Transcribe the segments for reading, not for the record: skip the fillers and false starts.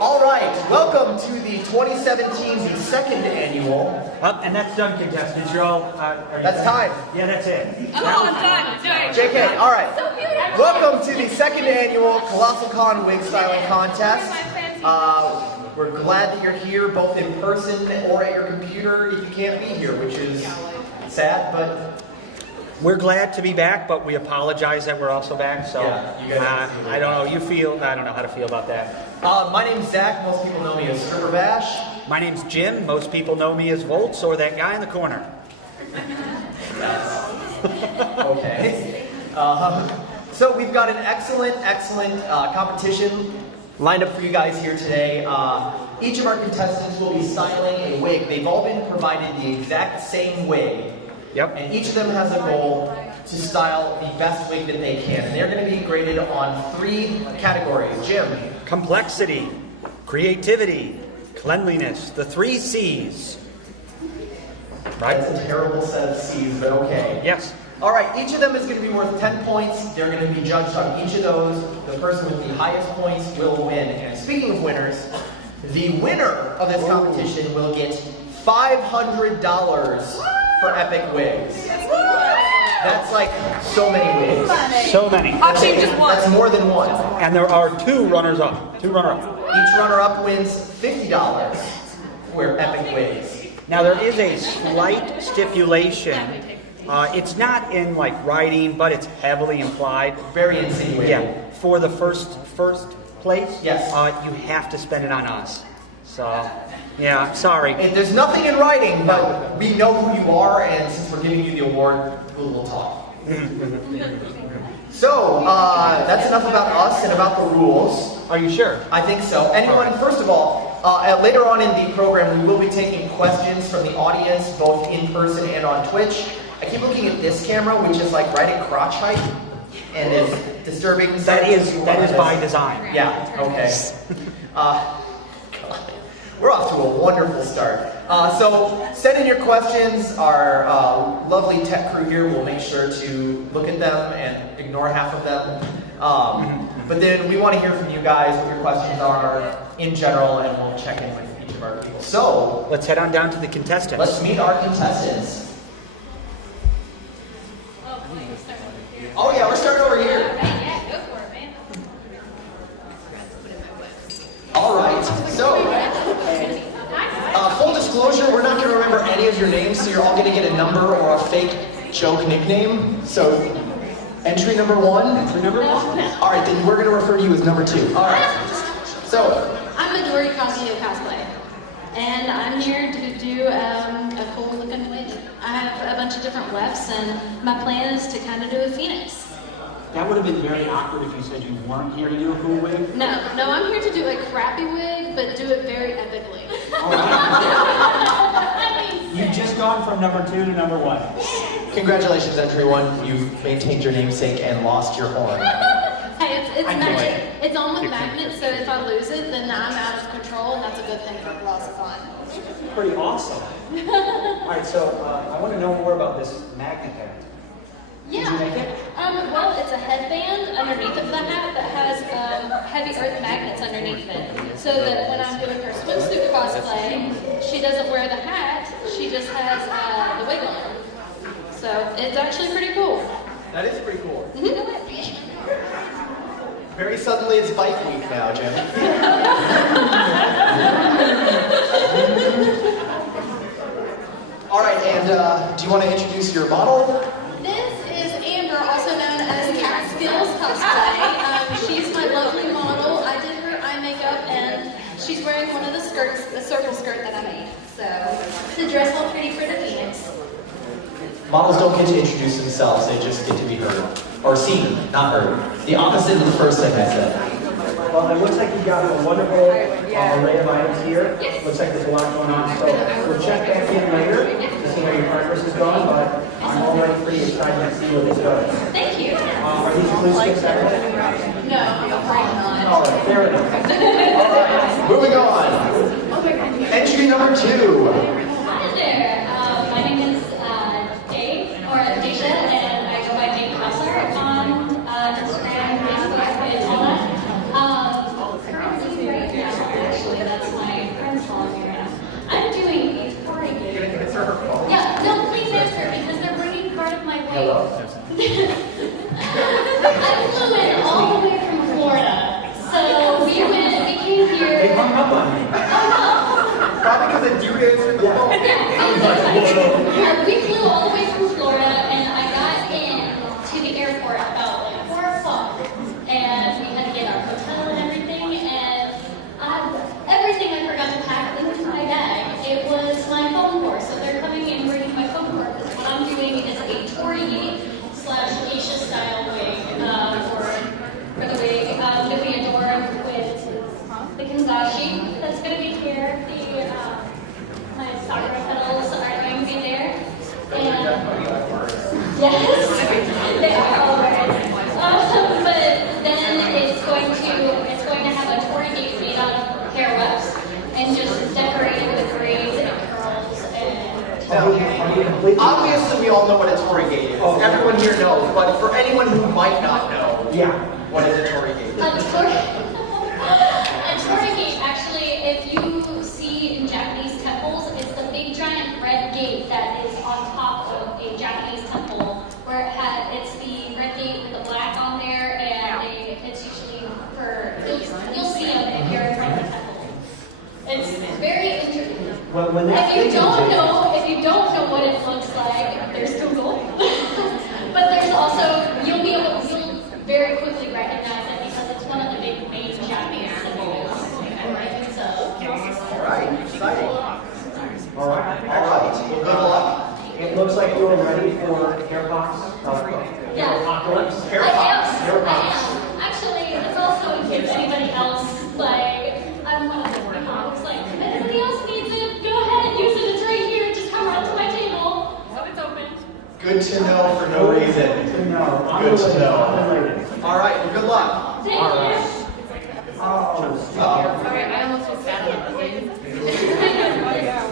All right, welcome to the 2017, the second annual. And that's done, contestants. You're all. That's time. Yeah, that's it. Oh, I'm done. JK, all right. Welcome to the second annual Colossalcon Wig Styling Contest. We're glad that you're here, both in person or at your computer if you can't be here, which is sad, but We're glad to be back, but we apologize that we're also back. So Yeah, you guys I don't know. I don't know how to feel about that. my name's Zach. Most people know me as Stripper Bash. My name's Jim. Most people know me as Volts or that guy in the corner. Okay. So we've got an excellent competition lined up for you guys here today. Each of our contestants will be styling a wig. They've all been provided the exact same wig. Yep. And each of them has a goal to style the best wig that they can. And they're going to be graded on 3 categories. Jim. Complexity, creativity, cleanliness. The 3 C's. Right? That's a terrible set of C's, but okay. Yes. All right, each of them is going to be worth 10 points. They're going to be judged on each of those. The person with the highest points will win. And speaking of winners, the winner of this competition will get $500 for epic wigs. That's like so many wigs. So many. Actually, just one. That's more than one. And there are 2 runners-up. 2 runner-up. Each runner-up wins $50 for epic wigs. Now there is a slight stipulation. It's not in like writing, but it's heavily implied. Very insinuating. Yeah. For the first place, Yes. You have to spend it on us. So, yeah, sorry. And there's nothing in writing, but we know who you are, and since we're giving you the award, we'll talk. So, that's enough about us and about the rules. Are you sure? I think so. Anyone, first of all, later on in the program, we will be taking questions from the audience, both in person and on Twitch. I keep looking at this camera, which is like right at crotch height, and is disturbing. That is by design. Yeah, okay. We're off to a wonderful start. So send in your questions. Our lovely tech crew here will make sure to look at them and ignore half of them. But then we want to hear from you guys what your questions are in general, and we'll check in with each of our people. So Let's head on down to the contestants. let's meet our contestants. Oh yeah, we're starting over here. Yeah, go for it, man. All right, so full disclosure, we're not going to remember any of your names, so you're all going to get a number or a fake joke nickname. So entry number 1. Entry number 1. All right, then we're going to refer to you as number 2. All right. So I'm Midori Casio cosplay, and I'm here to do a cool looking wig. I have a bunch of different lefts, and my plan is to kind of do a phoenix. That would have been very awkward if you said you weren't here to do a cool wig. No, I'm here to do a crappy wig, but do it very epically. All right. You've just gone from number 2 to number 1. congratulations, entry 1. You've maintained your namesake and lost your horn. Hey, it's I knew magic. it. It's on with magnets, so if I lose it, then I'm out of control, and that's a good thing for Colossalcon. Pretty awesome. All right, so I want to know more about this magnet hat. Yeah. Did you make it? Well, it's a headband underneath of the hat that has heavy earth magnets underneath it. So that when I'm doing her swimsuit cosplay, she doesn't wear the hat, she just has the wig on. So it's actually pretty cool. That is pretty cool. Mm-hmm. Very suddenly, it's bike week now, Jim. All right, and do you want to introduce your model? This is Amber, also known as Cat Skills Cosplay. She's my lovely model. I did her eye makeup, and she's wearing one of the skirts, the circle skirt that I made. So the dress all pretty for the Phoenix. Models don't get to introduce themselves, they just get to be heard. Or seen, not heard. The opposite of the first thing I said. Well, it looks like you've got a wonderful array of items here. Looks like there's a lot going on. So we'll check back in later to see how your progress has gone, but I'm already pretty excited to see where this goes. Thank you. Are these glue sticks everything? No, I'm afraid not. All right, fair enough. All right, moving on. Entry number 2. Hi there. My name is Dave, or Deja, and I go by Dave Hustler on Instagram, Facebook, and all that. Currently right now, kanzashi that's going to be here. My sakura petals are going to be there. And yes, they are all red. But then it's going to have a torii gate made out of hair webs and just decorated with braids and curls and. Obviously, we all know what a torii gate is. Oh. Everyone here knows, but for anyone who might not know, what is a torii gate? A torii gate, actually, if you see in Japanese temples, it's the big giant red gate that is on top of a Japanese temple, where it's the red gate with the black on there, and it's usually you'll see them if you're in front of the temple. It's very interesting. If you don't know what it looks like, there's Google. But there's also you'll very quickly recognize it because it's one of the big main Japanese symbols. All right, exciting. All right. Well, good luck. It looks like you're ready for hair pops. Yeah. Apocalypse. Hair pops. Hair pops. I am. Actually, it's also in case anybody else, I'm one of the workaholics, if anybody else needs it, go ahead, use it, it's right here, just come right to my table. So it's open. Good to know for no reason. Good to know. Good to know. know. All right, well, good luck. Thank All right. you. Sorry, I almost was sat on it.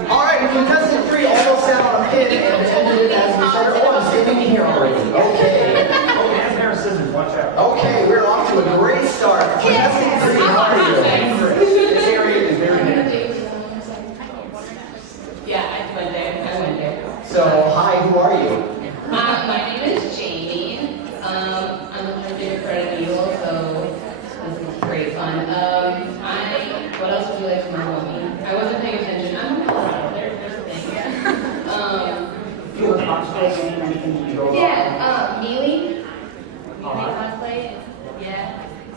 All right, contestant 3 almost sat on a pin and ended it as we started. Oh, I'm standing here already. Okay. Oh, and pair of scissors. Watch out. Okay, we're off to a great start. Contestant 3, how are you? This area is very new. Yeah, I went there. So, hi, who are you? My name is Jamie. I'm a favorite part of the Yule, so this is great fun. What else would you like to know about me? I wasn't paying attention. I'm not there's a thing. You have cosplay, anything you go on? Yeah, Mealy. All right. Cosplay. Yeah.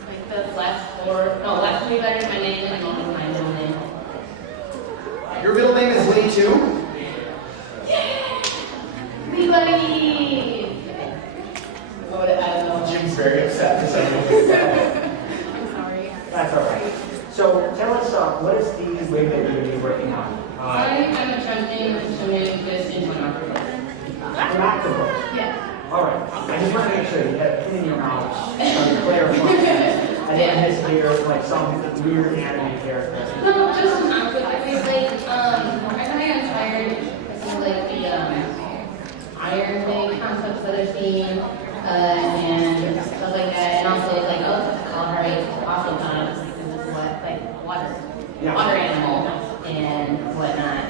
Like the last 3 letters of my name and all my middle name. Your middle name is Lee, too? We believe. I don't know. Jim's very upset for some reason. I'm sorry. That's all right. So tell us, what is the wig that you're going to be working on? I am attempting to make this into an octopus. An octopus. Yeah. All right. I just want to make sure you have a pin in your mouth. Clarify. I didn't hear like some weird anime character. No, just an octopus. I kind of inspired some of Iron Man concepts that I've seen, and stuff like that. And also call her a Colossalcon, which is water animal and whatnot.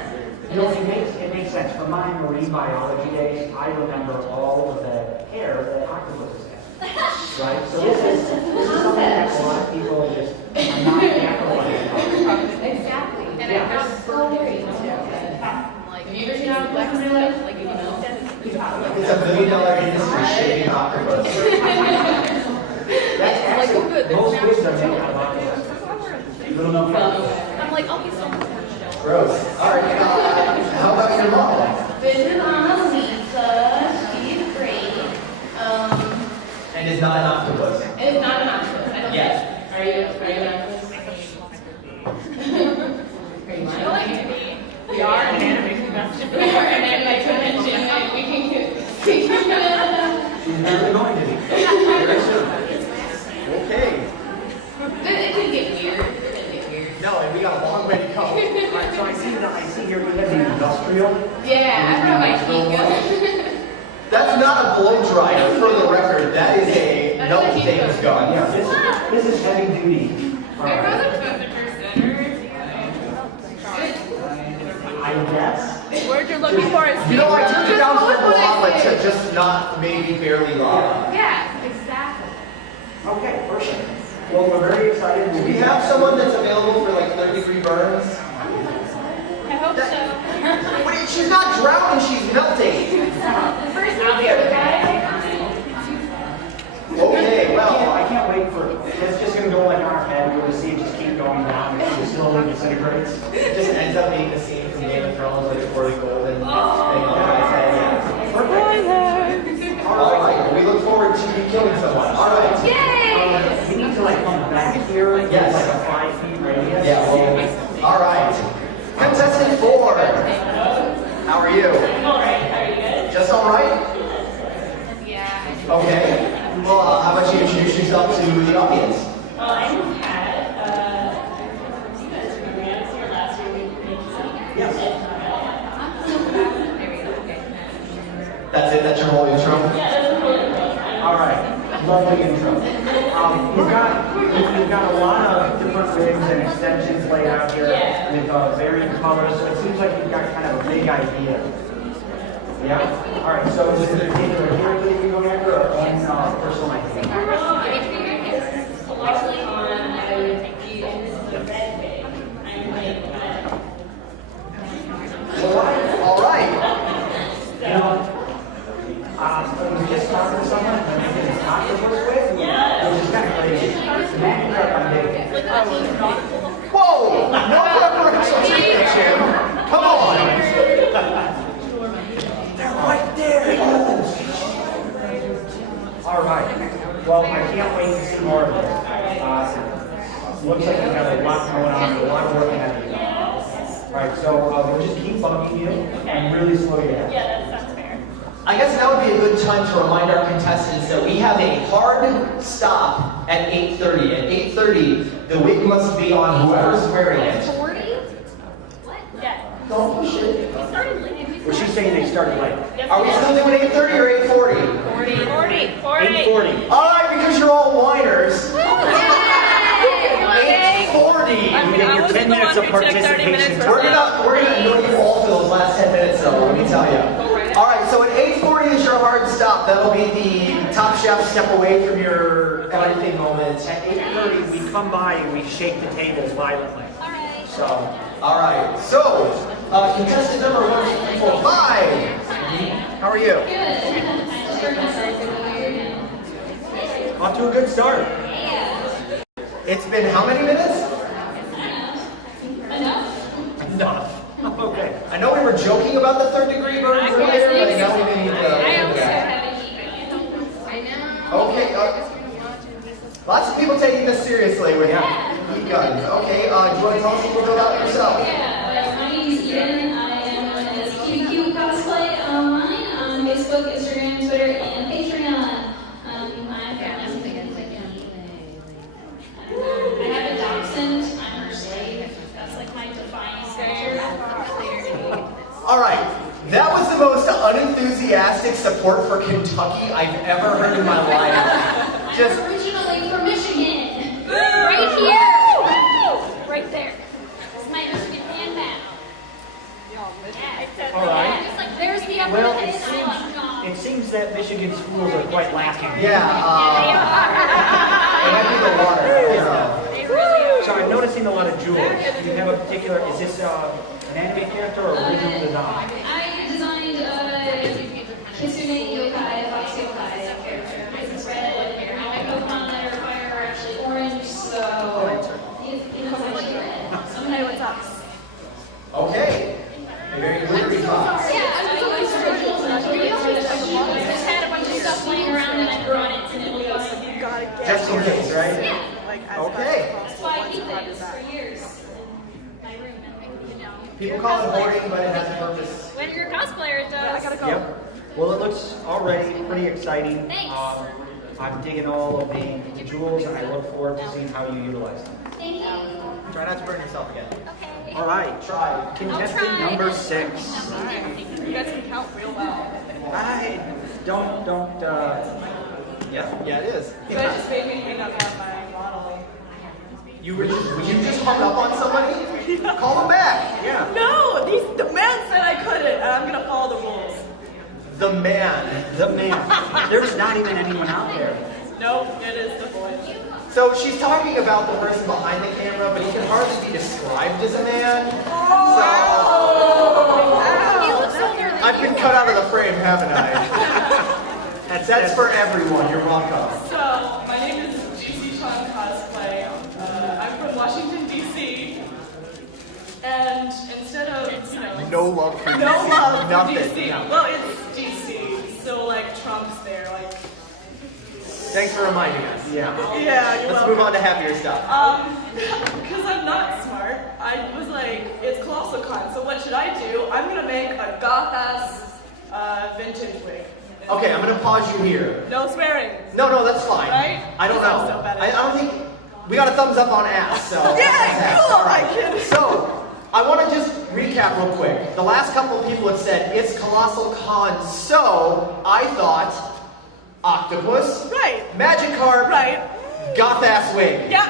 You know, it makes sense. From my marine biology days, I remember all of the hair that octopuses have. Right? So this is something that a lot of people just are not capitalizing on. Exactly. And I found so very have you ever seen octopus in real life? It's $1 billion industry shaving octopus. That's actually, most wigs are made out of octopus. Little known fact. I'm like, I'll be so much. Gross. All right, how about your mom? This is Anna Lisa. She's great. And is not an octopus. It's not an octopus. I don't Yes. think. Are you an octopus? Are you lying? We are an anime convention. We are an anime convention. We can She's apparently going to be. Very soon. Okay. It could get weird. It could get weird. No, and we got a long way to go. All right, so I see here you have the industrial. Yeah, I brought my heat gun. That's not a blow dryer, for the record. That is a That's no a heat James gun. gun. Yeah, this is heavy duty. All I brought right. the temperature center. I guess. The word you're looking for is. You know, I turned it down from lava to just not maybe barely lava. Yeah, exactly. Okay, perfect. Well, we're very excited. Do we have someone that's available for like 30-degree burns? I hope so. Wait, she's not drowning, she's melting. First, I'll be okay. Okay, well. I can't wait for it's just gonna go like on our head. We're gonna see it just keep going down and it slowly disintegrates. It just ends up being the scene from Game of Thrones with Corey Golden. Perfect. All right, we look forward to you killing someone. All right. Yay! We need to like come back here. Yes. Like a 5 feet radius. Yeah. your whole intro? All right, lovely intro. You've got a lot of different wigs and extensions laid out here with varying colors, so it seems like you've got kind of a big idea. Yeah? All right, so is it a particular hero that you're going after or one personal idea? Colossalcon, I would use the red wig. I'm like red. All right. You know, we were just talking to someone and they did an octopus wig, which is kind of crazy. Man, I'm digging. Whoa! No preferential treatment, Jim. Come on. They're right there. All right. Well, I can't wait to see more of this. Looks like you've got a lot going on, a lot of work ahead of you. All right, so we'll just keep bugging you and really slow you down. Yeah, that sounds fair. I guess now would be a good time to remind our contestants that we have a hard stop at 8:30. At 8:30, the wig must be on whoever's wearing it. 40? What? Yeah. Don't push it. We started late. Well, she's saying they started late. Are we still doing 8:30 or 8:40? 40. 8:40. All right, because you're all whiners. 8:40. I mean, I was the 10 one minutes who of took 30 minutes participation. for We're gonna annoy you all for those last 10 minutes, though. Let me tell you. All right, so at 8:40 is your hard stop. That'll be the Top Chef step away from your everything moment. At 8:30, we come by and we shake the tables violently. All right. So, All right, so contestant number 1, 2, 3, 4, 5. How are you? Good. I just heard myself earlier. off to a good start. Yeah. It's been how many minutes? Enough? Enough. Okay. I know we were joking about the third degree burns earlier, but now we need to. I also haven't eaten. I know. Okay. Lots of people taking this seriously with heat guns. Okay. Do you want to tell us a little bit about yourself? Yeah, my name is Eden. I am known as QQ Cosplay online on Facebook, Instagram, Twitter, and Patreon. I have a dachshund. I'm her slave. That's like my defining feature. All right. That was the most unenthusiastic support for Kentucky I've ever heard in my life. Just I'm originally from Michigan. Right here. Right there. It's my Michigan hand now. Yeah. All right. Just like there's the upper Well, head. it seems that Michigan schools are quite lacking. yeah. It might be the water. So I'm noticing a lot of jewels. Do you have a particular, is this an anime character or original design? I designed Kitsune Yokai, Fox Yokai character. It's red, and my Pokemon that are fire are actually orange, so you know how much red. Hey, what's up? Okay. A very glittery fox. Yeah, I'm so original. I just had a bunch of stuff laying around and I brought it to the You gotta get Just in case, right? Yeah. like as Okay. That's why I keep things for years in my room. And, you know, People call it hoarding, but it has a purpose. when you're a cosplayer, it does. I gotta go. Yep. Well, it looks already pretty exciting. Thanks. I'm digging all of the jewels, and I look forward to seeing how you utilize them. thank you. Try not to burn yourself again. Okay. All right. Try. Contestant try. number 6. You guys can count real well. I don't. Yeah, it is. You guys just made me hang up on my model. You just hung up on somebody? Call them back. Yeah. No, the man said I couldn't, and I'm gonna follow the rules. The man. The man. There's not even anyone out there. Nope, it is the boy. So she's talking about the person behind the camera, but he can hardly be described as a man. So I've been cut out of the frame, haven't I? That's for everyone. You're welcome. So, my name is GC Chong Cosplay. I'm from Washington, D.C. And instead of, you know, No love for no DC. love for Nothing. D.C. No. Well, it's D.C., so like Trump's there, like, Thanks for reminding us. Yeah. yeah, you're Let's welcome. move on to happier stuff. Because I'm not smart, I was like, it's Colossalcon, so what should I do? I'm gonna make a goth-ass vintage wig. Okay, I'm gonna pause you here. No swearing. No, that's fine. Right? I don't know. I'm so bad at I don't think we got a thumbs up on ass. So Yeah, cool, All right. I can. So I want to just recap real quick. The last couple of people have said, it's Colossalcon, so I thought octopus, Right. Magikarp, Right. goth-ass wig. Yep.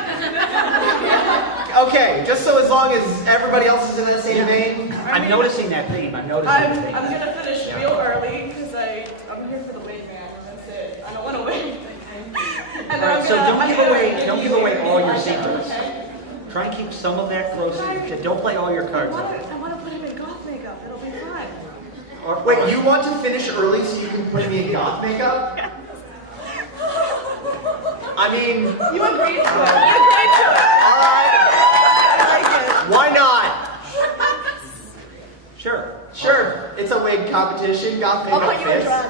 Okay, just so as long as everybody else is in that same vein. I'm noticing that theme. I'm noticing I'm the theme. gonna finish real early because I'm here for the wig man. That's it. I don't want to wig. And then Alright, so don't give away all your secrets. secrets. Try and keep some of that close. Don't play all your cards. I want to put him in goth makeup. It'll be fun. Wait, you want to finish early so you can put me in goth makeup? I mean, You agreed to it. You agreed to it. alright, I like it. why not? Sure. Sure, it's a wig competition, goth I'll makeup put you in fits. drag.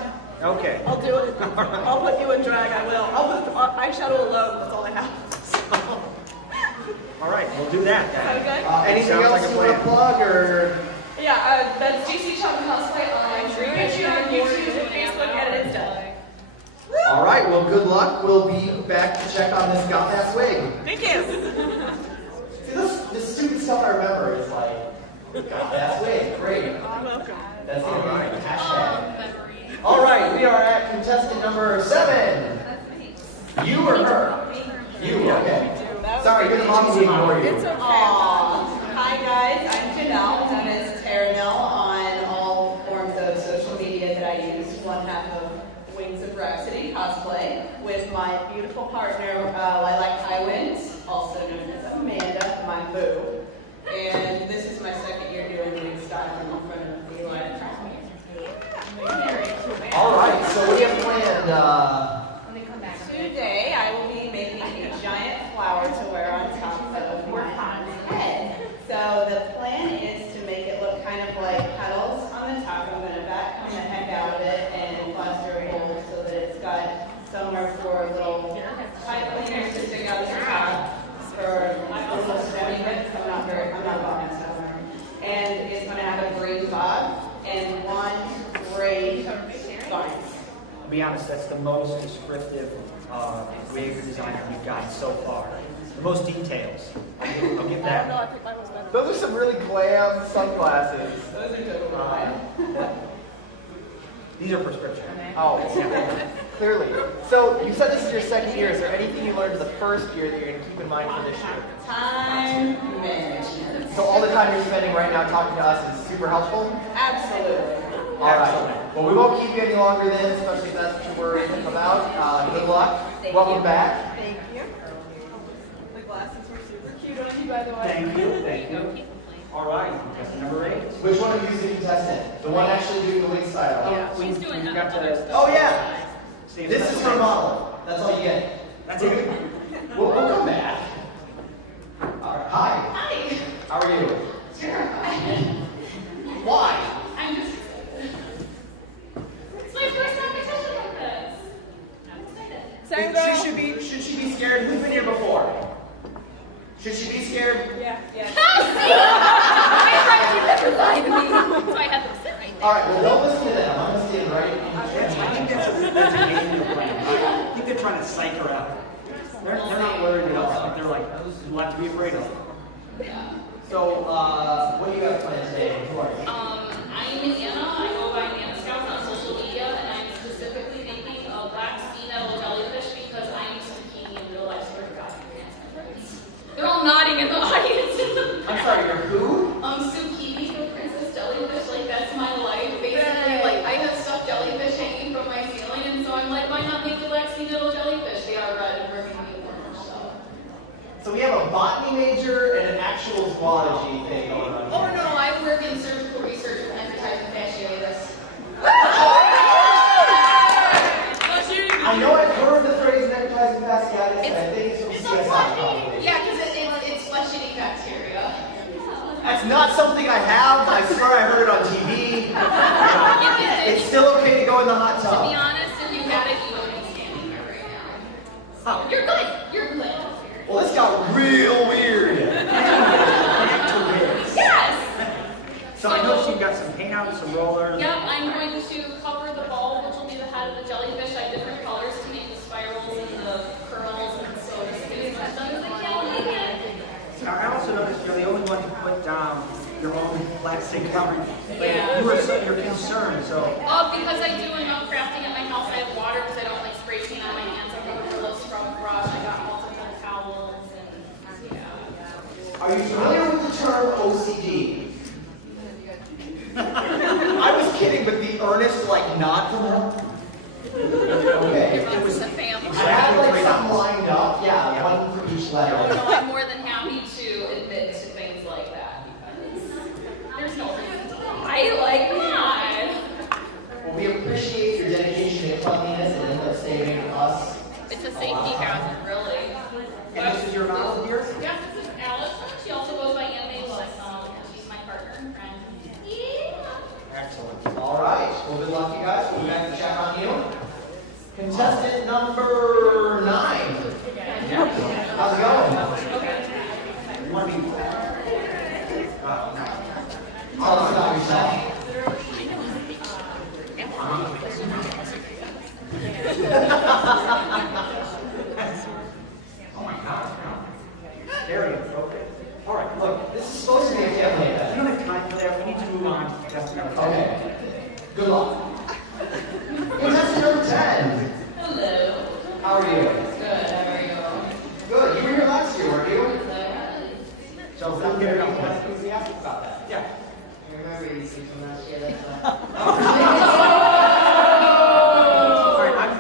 Okay. I'll do it. I'll put you in drag. I will. I'll put eyeshadow alone. That's all I have. All right, we'll do that. Okay. Anything Sounds else like a you want to plan. plug, or? Yeah, that's GC Chum Cosplay on YouTube, Facebook, and Insta. Alright, well good luck. We'll be back to check on this goth-ass wig. Thank you. See, this stupid stuff I remember is like, goth-ass wig, great. You're welcome. That's gonna be a hashtag. Alright, we are at contestant number 7. You or her? You, okay. Sorry, good mom to ignore you. It's okay. Hi guys, I'm Janelle, known as Taramil on all forms of social media that I use. One half of Wings of Rhapsody cosplay with my beautiful partner Lilac Highwind, also known as Amanda, my boo. And this is my second year doing wig styling in front of Eli and Alright, so what do you have planned? Today I will be making a giant flower to wear on top of my head. So the plan is to make it look kind of like petals on the top. I'm going to backcomb the heck out of it and plaster a hole so that it's got somewhere for little pipe cleaners to stick out the top for little stemmy bits. I'm not a botanist, and it's going to have a green bob and one gray vine. To be honest, that's the most descriptive wig design we've gotten so far. The most details. I'll give I don't know. that. I think mine was better. Those are some really glam sunglasses. Those are totally fine. These are prescription. Oh, clearly. So you said this is your second year. Is there anything you learned in the first year that you're going to keep in mind for this year? Time management. So all the time you're spending right now talking to us is super helpful? Absolutely. All right. Well, we won't keep you any longer then, especially if that's what you're worried about. Good luck. Welcome back. Thank you. The glasses were super cute on you, by the way. Thank you. Thank you. All right, contestant number 8. Which one of you is the contestant? The one actually doing the wig style? We've got to. Oh, yeah. Save This that. is her model. That's all you get. That's it. We'll come back. All right. Hi. Hi. How are you? Terrified. Why? I'm just. It's my first competition like this. I'm excited. Same girl. Should she be scared? Who's been here before? Should she be scared? Yeah. So I have to sit right All right. Well, don't listen to them. I'm gonna stand right. I think that's a game plan. I think they're trying to psych her out. They're not worried at all. They're like, what to be afraid of. So, what do you have planned today? Who are you? I'm Anna. I go by Anna Scouts on social media, and I'm specifically making a black sea nettle jellyfish because I'm zucchini in real life. Swear to God. They're all nodding in the audience. I'm sorry. You're who? Zucchini, the princess jellyfish. Like that's my life. Basically, like I have stuffed jellyfish hanging from my ceiling, and so I'm like, why not make a black sea nettle jellyfish? They are red and burgundy and orange. So we have a botany major and an actual zoology thing going on. Oh no, I work in surgical research with enterprise fasciitis. I know I've heard the phrase necrotizing fasciitis, and I think it's from CSI probably. Yeah, because it's flesh-eating bacteria. That's not something I have. I swear I heard it on TV. It's still okay to go in the hot To be tub. honest, if you had it, you wouldn't be standing here right now. Oh, you're good. You're good. Well, this got real weird. Yes. So I know you've got some paint out, some rollers. Yep, I'm going to cover the ball, which will be the head of the jellyfish. I have different colors to make the spirals and the curls, and so just get as much done as I can. I also noticed you're the only one to put down your own black stick covering. But Yeah. you're concerned, so. Because I do enough crafting at my house, I have water because I don't like spray paint on my hands. I have a little scrub brush. I got multiple towels and yeah. Are you familiar with the term OCD? I was kidding, but the earnest nod from her. Okay. It was a family. I had some lined up. Yeah, one for each letter. No, I'm more than happy to admit to things like that because there's no reason to lie like that. Well, we appreciate your dedication to cleanliness and end up saving us. It's a safety hazard, really. And this is your model here? Yeah, this is Alice. She also goes by Anne Maywood. She's my partner and friend. Yeah. Excellent. All right. Well, good luck, you guys. We'll be back to check on you. Contestant number 9. How's it going? You want to be. Tell us about yourself. Oh my God. There you go. Okay. All right, look. This is supposed to be a family We event. don't have time for that. We need to move on to contestant number 10. Okay. Good luck. Contestant number 10. Hello. How are you? Good, how are you? Good. You were here last year, weren't you? So I'm we'll very get it up. enthusiastic about that. Yeah. I remember you speaking from last year, that's why. All right, I'm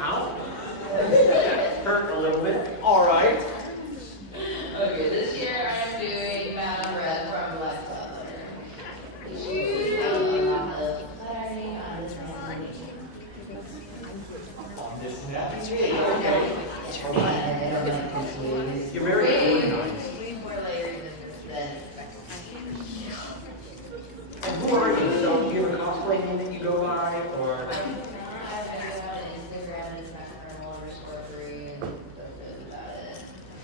out. Hurt a little bit. All right. Okay, this year I'm doing Madame Red from Black Sabbath. This is a lot of clarity on this one. On this next week. Okay. You're very organized. Way more layers than And who are you? So do you have a cosplay name that you go by, or? I go on Instagram, it's _3, and that's about it.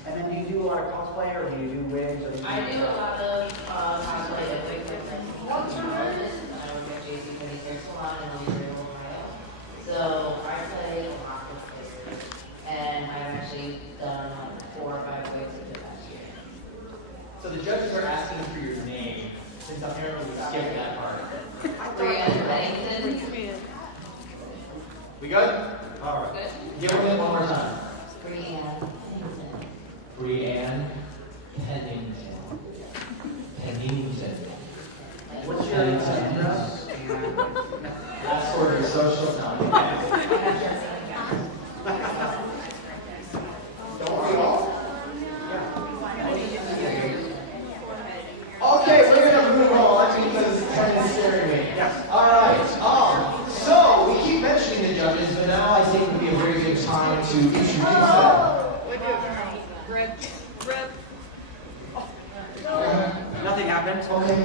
And then do you do a lot of cosplay, or do you do wigs? Or do you I do a lot of cosplay at Wig Contest. I work at JCPenney Hair Salon in Louisville, Ohio. So I play a lot of figures, and I've actually done 4 or 5 wigs in the past year. So the judges are asking for your name, since apparently we skipped that part. Brianna Bennington. We good? All right. Good. Give it one more time. Brianna Bennington. Brianne Pennington. Pennington. What's your address? That's sort of your social contact. Don't worry, all. Okay, we're gonna move on because Ken is scaring me. Yes. All right. So we keep mentioning the judges, but now I think would be a very good time to introduce them. Nothing happened. Okay.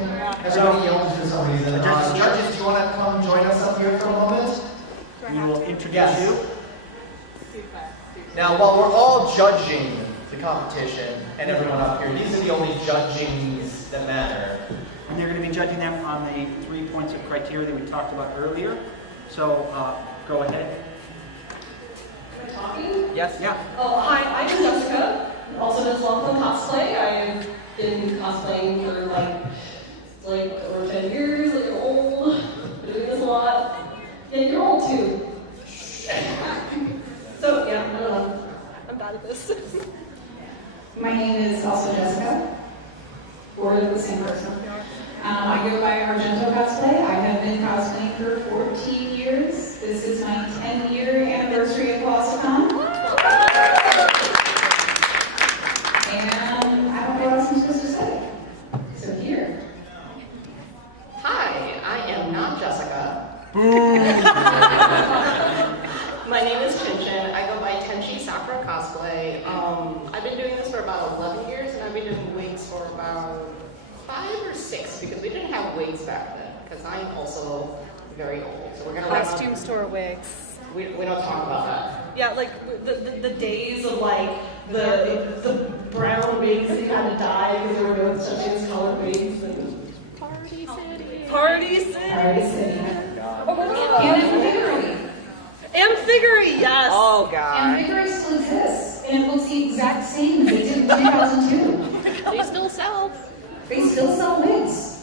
Everybody yells for some reason. Judges, do you want to come join us up here for a moment? We will introduce Yes. you. Now, while we're all judging the competition and everyone up here, these are the only judgings that matter. And they're going to be judging them on the 3 points of criteria that we talked about earlier. So go ahead. Talking? Yes. Yeah. Oh, hi, I'm Jessica, also does long-form cosplay. I've been cosplaying for like over 10 years, like you're old, been doing this a lot. Yeah, you're old too. So yeah, I don't know. I'm bad at this. My name is also Jessica. We're the same person. I go by Argento Cosplay. I have been cosplaying for 14 years. This is my 10-year anniversary of Colossalcon. And I don't know what else I'm supposed to say. So here. Hi, I am not Jessica. My name is Chinchin. I go by Tenchi Sakura Cosplay. I've been doing this for about 11 years, and I've been doing wigs for about 5 or 6 because we didn't have wigs back then. Because I'm also very old, so we're gonna Costume store wigs. We don't talk about that. Yeah, like the days of like the brown wigs that you had to dye because there were no such things as colored wigs and Party City. Party City. Oh my god. And Invigorate. Amfigury, yes. Oh god. Invigorate still exists. And it looks the exact same as it did in 2002. They still sell. They still sell wigs.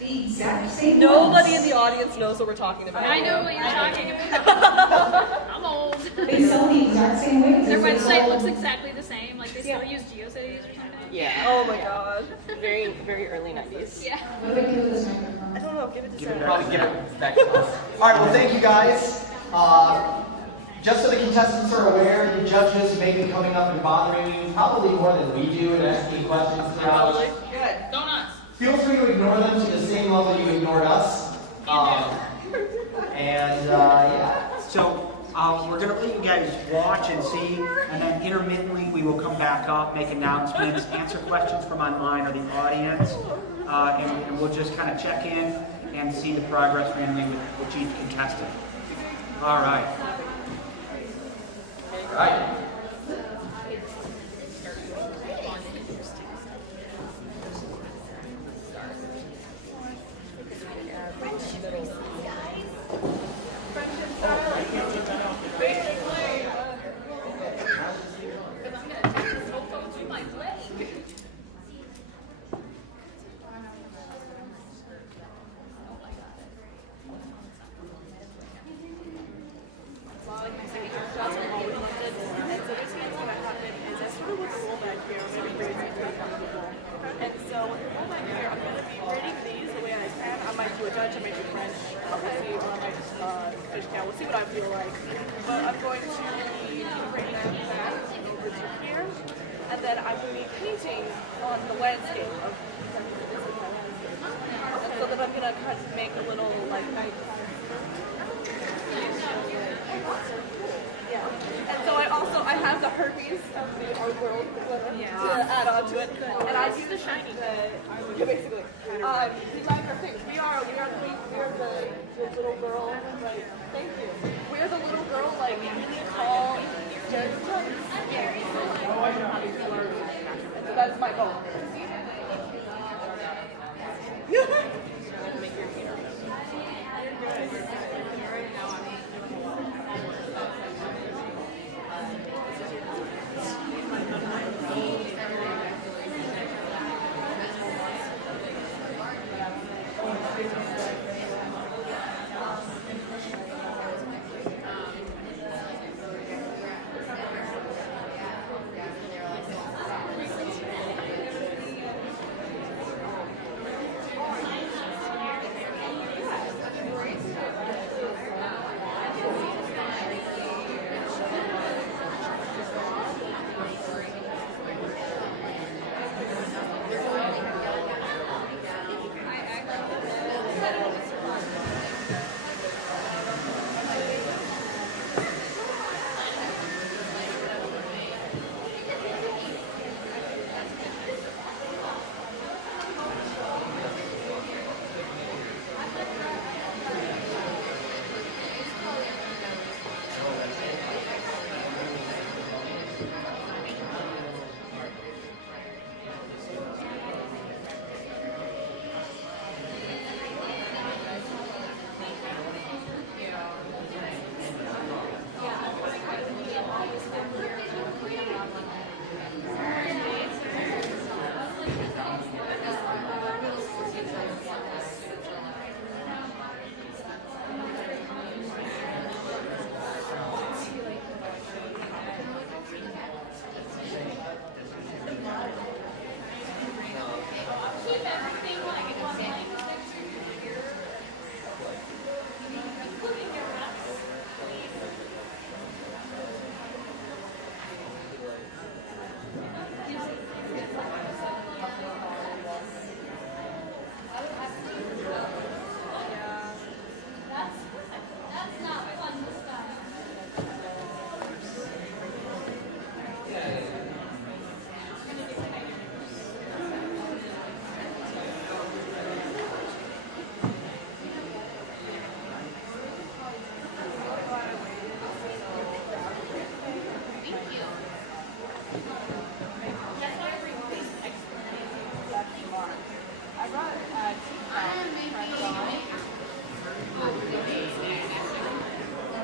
The exact same Nobody ones. in the audience knows what we're talking about. I know what you're talking about. I'm old. They sell the exact same wigs. Their They website sell- looks exactly the same. Like they still use GeoCities or something. Yeah. Oh my god. Very, very early 90s. Yeah. What do I do with this microphone? I don't know, give it to Sarah. Probably get it back to us. All right, well, thank you guys. Just so the contestants are aware, the judges may be coming up and bothering you probably more than we do and asking questions throughout. Good. Donuts. Feel free to ignore them to the same level you ignored us. Yeah. So we're going to let you guys watch and see, and then intermittently we will come back up, make announcements, answer questions from online or the audience, and we'll just kind of check in and see the progress randomly with each contestant. All right. Right. And so with the whole back here, I'm going to be rating these the way I can. I might do a Dutch, I might do French, obviously, or I might just fish count. We'll see what I feel like. But I'm going to be rating them back over to here. And then I'm going to be painting on the landscape of and so then I'm going to kind of make a little like nighttime. Yeah. And so I have the herpes of the art world to add on to it. And I do the shiny. Yeah, basically. We like our things. We are the little girl. Right. Thank you. We're the little girl, like really tall stereotypes. And so that's my goal.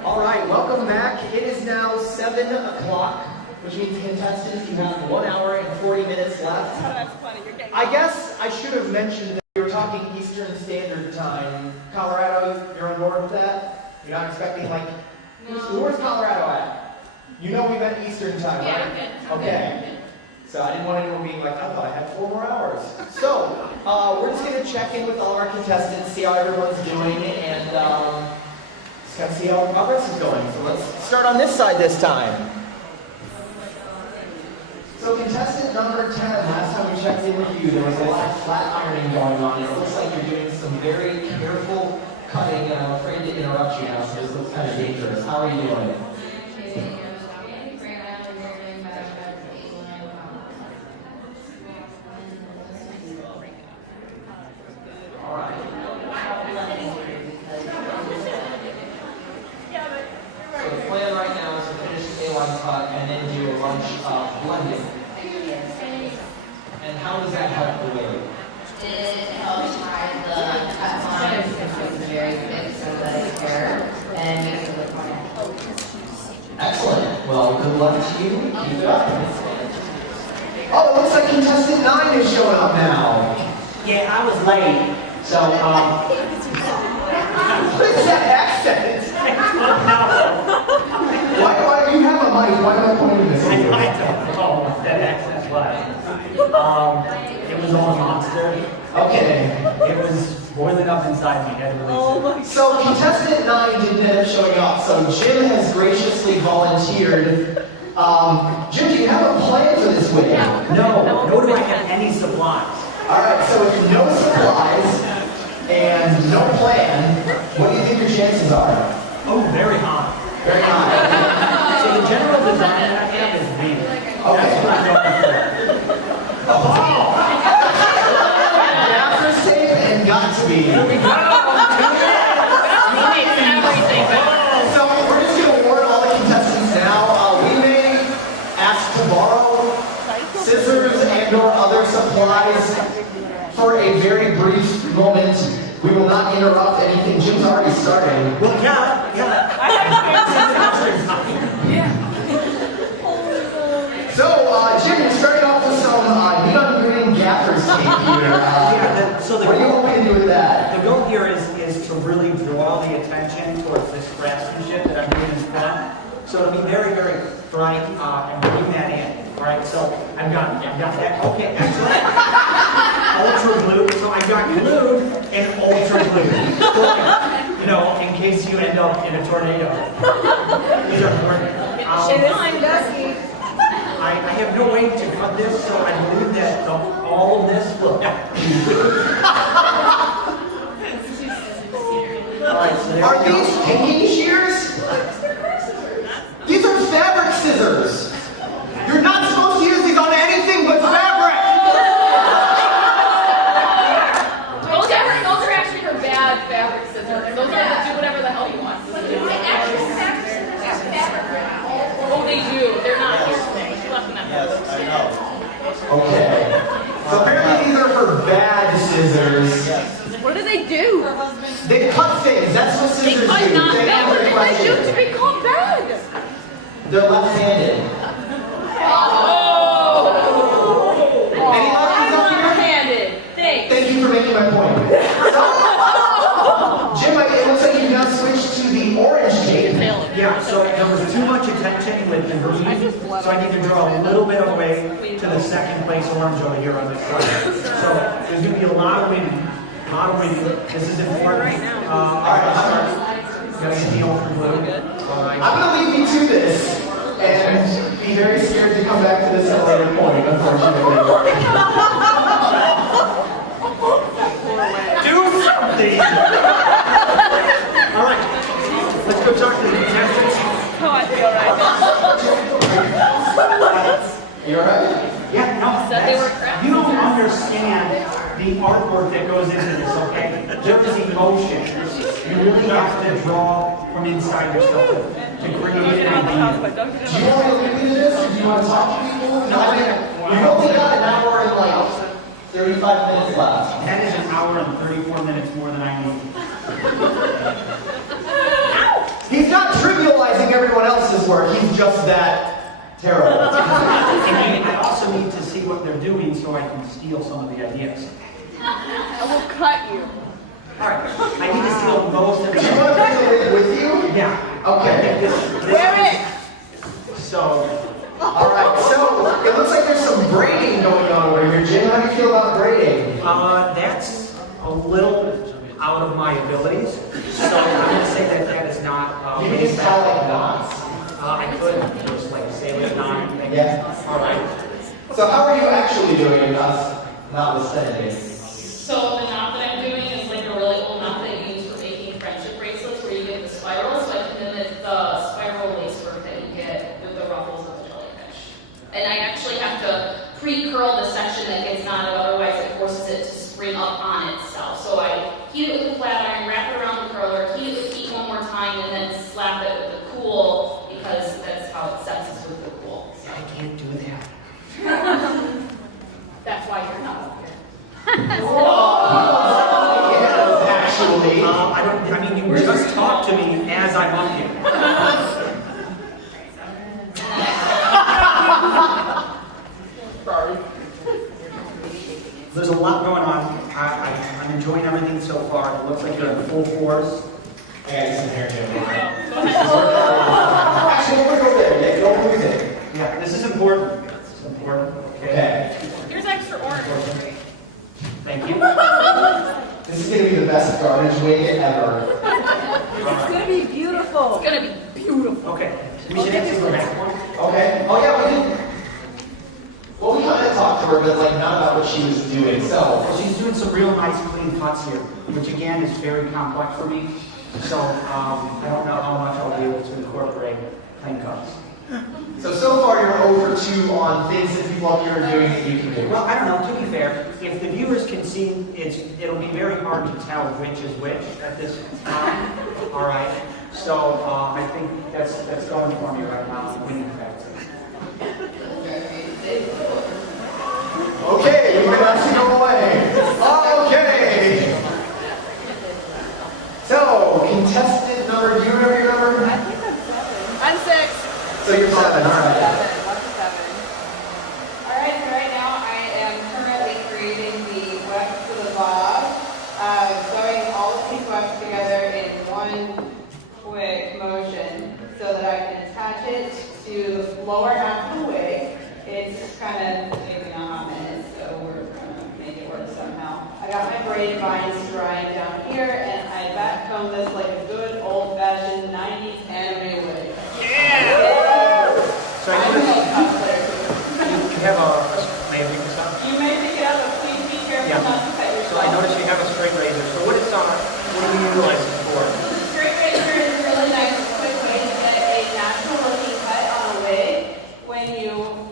All right, welcome back. It is now 7 o'clock, which means contestants, you have 1 hour and 40 minutes left. Oh, that's funny. You're getting I guess I should have mentioned that we were talking Eastern Standard Time. Colorado, you're on board with that? You're not expecting like... Where's Colorado at? You know we meant Eastern Time, right? Okay. So I didn't want anyone being like, I thought I had 4 more hours. So, we're just going to check in with all of our contestants, see how everyone's doing, and just kind of see how progress is going. So let's start on this side this time. So contestant number 10, last time we checked in with you, there was a lot of flat ironing going on, and it looks like you're doing some very careful cutting, and I'm afraid to interrupt you now, so this looks kind of dangerous. How are you doing? All right. So the plan right now is to finish the A-line cut and then do a bunch of blending. And how does that help the wig? It helps hide the cut lines because it's very thick, so that it's fair and makes it look more natural. Excellent. Well, good luck to you. Keep it up. Oh, it looks like contestant 9 is showing up now. Yeah, I was late, so, What is that accent? Why do you have a mic? Why am I pointing this I at you? don't know what that accent was. It was all monster. Okay. It was boiling up inside me. I had to release it. So contestant 9 didn't end up showing up, so Jim has graciously volunteered. Jim, do you have a plan for this wig? No, nor do I have any supplies. Alright, so with no supplies and no plan, what do you think your chances are? Oh, very high. Very high. So the general design that I have is me. Okay. That's what I'm going for. Oh! Gaffer tape and got to be. So we're just going to warn all the contestants now. We may ask to borrow scissors and or other supplies for a very brief moment. We will not interrupt anything. Jim's already starting. Well, yeah. So, Jim, you're starting off with some neon green gaffer's tape here. What are you hoping to do with that? The goal here is to really draw the attention towards this craftsmanship that I'm doing in front. So it'll be very, very bright and bring that in. All right, so I've got that. Okay, excellent. Ultra glue. So I've got glue and ultra glue. You know, in case you end up in a tornado. These are important. I have no way to cut this, so I believe that all of this will. All right, so there Are we go. these pinking shears? These are fabric scissors. You're not supposed to use these on anything but fabric. Those are actually her bad fabric scissors. Those are to do whatever the hell you want. Oh, they do. They're not here. She left them at Yes, I know. Okay. So apparently these are for bad scissors. What do they do? They cut things. That's what scissors do. cut not They bad. answer What do they They do questions. to be called bad. They're left-handed. Any lefties up here? Handed. Thanks. Thank you for making my point. Jim, it looks like you've now switched to the orange tape. Yeah, so there was too much attention with the green, so I need to draw a little bit away to the second place orange over here on this side. So there's going to be a lot of wind. This is important. All right, start. Gotta get the ultra glue. I'm going to leave you to this and be very scared to come back to this at a later point, unfortunately. Do something! All right, let's go talk to the contestants. Oh, I feel right. You alright? Yeah, no, Said they were that's, crap. you don't understand the artwork that goes into this, okay? There is emotion. You really have to draw from inside yourself to create an idea. Do you want me to leave you to this, or do you want to talk to people? No, I mean, you've only got an hour and like 35 minutes left. That is an hour and 34 minutes more than I need. He's not trivializing everyone else's work, he's just that Terrible. And I also need to see what they're doing so I can steal some of the ideas. I will cut you. All right, I need to steal most of Do you want to bring the wig with you? Yeah. Okay. Wear it. So, All right. So it looks like there's some braiding going on over here, Jim. How do you feel about braiding? that's a little out of my abilities. So I'm going to say that that is not. You can just tie like knots. I could just like sailor knot. Yeah. All right. So how are you actually doing, us notwithstanding? So the knot that I'm doing is like a really old knot that you use for making friendship bracelets where you get the spiral, so I can mimic the spiral lacework that you get with the ruffles of the jellyfish. And I actually have to pre-curl the section that gets knotted, otherwise it forces it to spring up on itself. So I heat it with a flat iron, wrap it around the curler, heat it with heat one more time, and then slap it with the cool, because that's how it sets is with the cool. So. I can't do that. That's why you're not up here. Yes, actually. I mean, you just talked to me as I'm up here. There's a lot going on. I'm enjoying everything so far. It looks like you're in full force. I got you some hair, Jim. Actually, we're going to go there. Yeah, don't lose it. Yeah, this is important. This is important. Okay. Here's extra orange. Thank you. This is going to be the best garbage wig ever. It's gonna be beautiful. It's gonna be beautiful. Okay. We should actually go back one. Okay. Oh, yeah, we did. Well, we kind of talked to her, but like not about what she was doing. So She's doing some real nice clean cuts here, which again is very complex for me. So I don't know how much I'll be able to incorporate clean cuts. So far you're over 2 on things that people up here are doing that you can do. Well, I don't know. To be fair, if the viewers can see, it'll be very hard to tell which is which at this time. All right. So I think that's going for me right now. I'm winning factor. Okay, you might have to go away. Okay. So, contestant number, do you remember your number? I'm 6. So you're 7, all right. 7. All right, so right now I am currently creating the web for the bob, sewing all of these webs together in one quick motion so that I can attach it to the lower half of the wig. It's kind of taking a hot minute, so we're going to make it work somehow. I got my braid vines drying down here, and I back comb this like a good old-fashioned 90s anime wig. So I noticed you have a, may I pick this up? You may pick it up, but please be careful Yeah. not to cut yourself. So I noticed you have a straight razor. So what do you utilize it for? Straight razor is a really nice, quick way to get a natural-looking cut on a wig when you.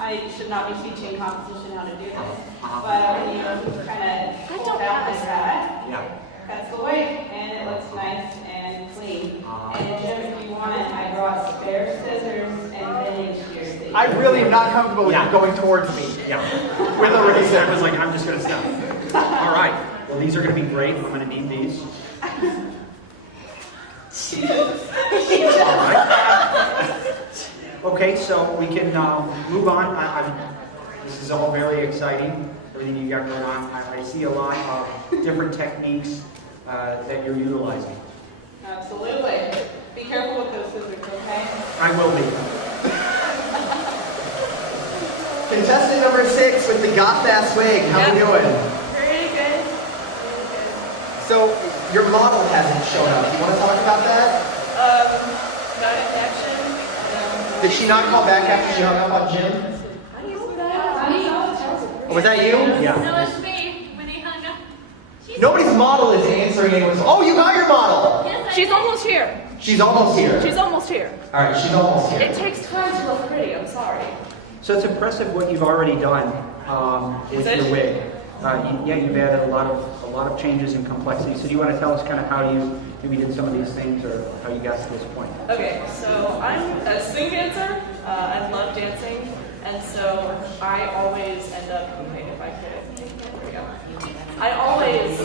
I should not be teaching composition how to do this, but when you kind of pull it out like that, Yeah. that's the wig, and it looks nice and clean. And Jim, if you want, I brought spare scissors and thinning shears. that you I can really am use. not comfortable with you going towards me. Yeah. With a I razor. was like, I'm just going to stop. All right. Well, these are going to be great. I'm going to need these. All right. Okay, so we can move on. This is all very exciting, everything you got going on. I see a lot of different techniques that you're utilizing. Absolutely. Be careful with those scissors, okay? I will be. Contestant number 6 with the goth ass wig. How are we doing? Pretty good. So your model hasn't shown up. You want to talk about that? Got a connection. Did she not call back after she hung up on Jim? Was that you? Yeah. No, it's me when he hung up. Nobody's model is answering anyone's. Oh, you got your model. Yes, I She's did. almost here. She's almost here. She's almost here. All right, she's almost It here. takes time to look pretty. I'm sorry. So it's impressive what you've already done with Is it? your wig. You've added a lot of changes and complexity. So do you want to tell us kind of how you maybe did some of these things or how you got to this point? Okay, so I'm a swing dancer. I love dancing, and so I always end up. Okay, if I could, there we go. I always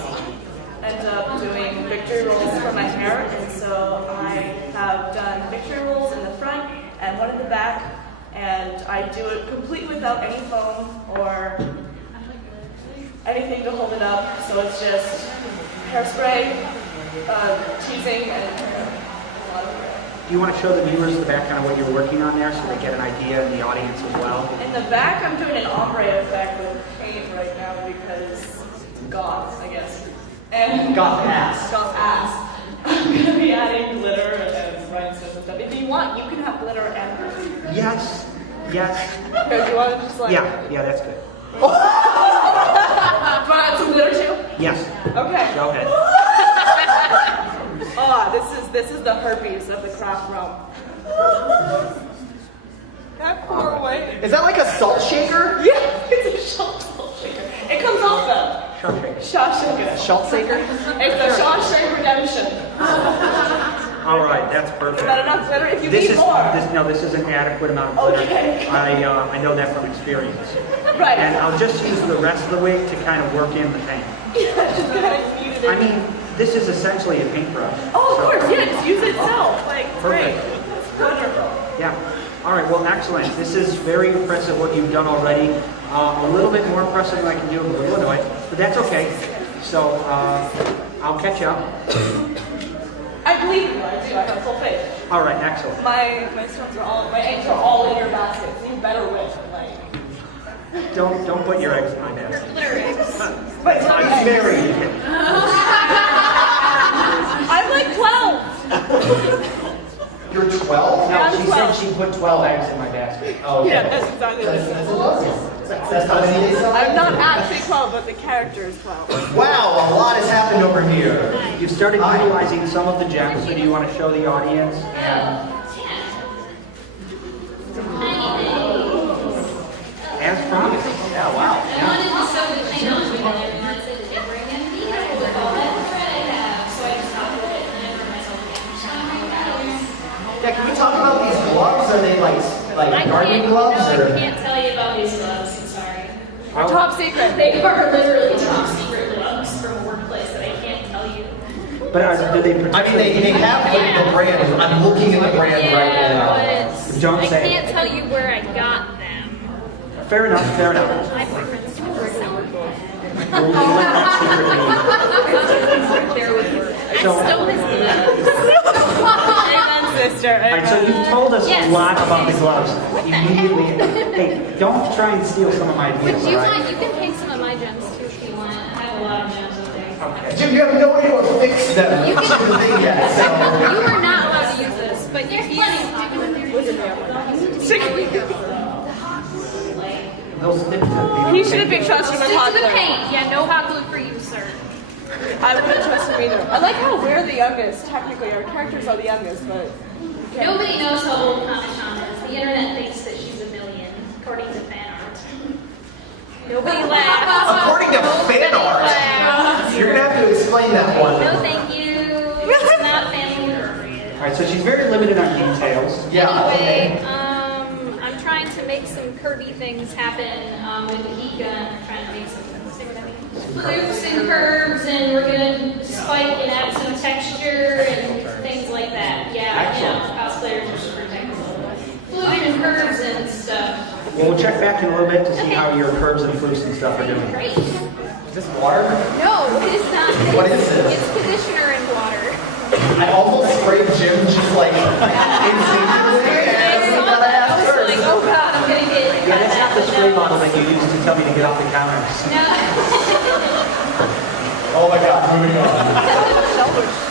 end up doing victory rolls for my hair, and so I have done victory rolls in the front and one in the back, and I do it completely without any foam or anything to hold it up. So it's just hairspray, teasing, and a lot of hair. Do you want to show the viewers the back kind of what you're working on there so they get an idea in the audience as well? In the back, I'm doing an ombre effect with paint right now because goth, I guess. And Goth ass. Goth ass. I'm going to be adding glitter and rhinestones and stuff. If you want, you can have glitter and perfume. Yes. Yes. Okay, do you want to just like... Yeah, that's good. Do you want to add some glitter too? Yes. Okay. Go ahead. This is the herpes of the craft realm. That poor way. Is that like a salt shaker? Yeah, it's a salt shaker. It comes off though. Shawshank. Salt shaker? It's the Shawshank Redemption. All right, that's perfect. Is that enough glitter? If you This need is more. this is an adequate amount of glitter. Okay. I know that from experience. Right. And I'll just use the rest of the wig to kind of work in the paint. Yeah, just kind of needed it. I mean, this is essentially a paintbrush. Oh, of course, yeah, just use it itself. Like, Perfect. great. It's wonderful. Yeah. All right. Well, excellent. This is very impressive what you've done already. A little bit more impressive than I can do in Illinois, but that's okay. So I'll catch up. I believe you, I do. I have full faith. All right. Excellent. My stones are all, my eggs are all in your basket, so you better win. Like, Don't put your eggs in my basket. wait, I'm married. I'm like 12. You're 12? No, I'm she 12. said she put 12 eggs in my basket. Oh, okay. Yeah, that's exactly what it is. That's how many days? I'm not actually 12, but the character is 12. Wow, a lot has happened over here. You've started utilizing some of the gems, so do you want to show the audience? And as promised. Yeah, wow. I wanted to sew the paint on, but then I realized that it didn't bring in the people with all that thread I have, so I just stopped with it and I burned myself again. Yeah, can we talk about these gloves? Are they like gardening gloves? No, Or? I can't tell you about these gloves. I'm sorry. Top secret. They are literally top secret gloves from a workplace that I can't tell you. But do they protect? I mean, they have the brand. I'm looking at the brand right now. but Don't I say it. can't tell you where I got them. Fair enough. Fair enough. My boyfriend's too We'll let that secret be. I stole his gloves. Amen, sister. All right, so you've told us Yes. a lot about the gloves. Immediately, hey, don't try and steal some of my Would ideas, you all right? want, you can paint some of my gems too if you want. I have a lot of gems up there. Okay. Jim, you have no way to fix them. You That's can- the thing yet. So. You are not allowed to use this, but if you They'll stick to He should have been trusted stick with hot to the glue. paint. Yeah, no hot glue for you, sir. I wouldn't trust him either. I like how we're the youngest. Technically, our characters are the youngest, but Nobody knows how old Comic-Con is. The internet thinks that she's a million, according to fan art. Nobody laughs. According to fan art, you're gonna have to explain that one. No, thank you. It's not family appropriate. All right, so she's very limited on details. Yeah. Anyway, I'm trying to make some curvy things happen with the heat gun. I'm trying to make some flukes and curves, and we're gonna spike and add some texture and things like that. Yeah, you know, cosplayers are super technical. Fluke and curves and stuff. Well, we'll check back in a little bit to see how your curves and flukes and stuff are doing. Great. Is this water? No, it is not. What is this? It's conditioner and water. I almost sprayed Jim just like instinctively, and we gotta ask I was her. like, oh god, I'm gonna get. Yeah, that's not the spray bottle that you used to tell me to get off the counter. Oh my God, moving on.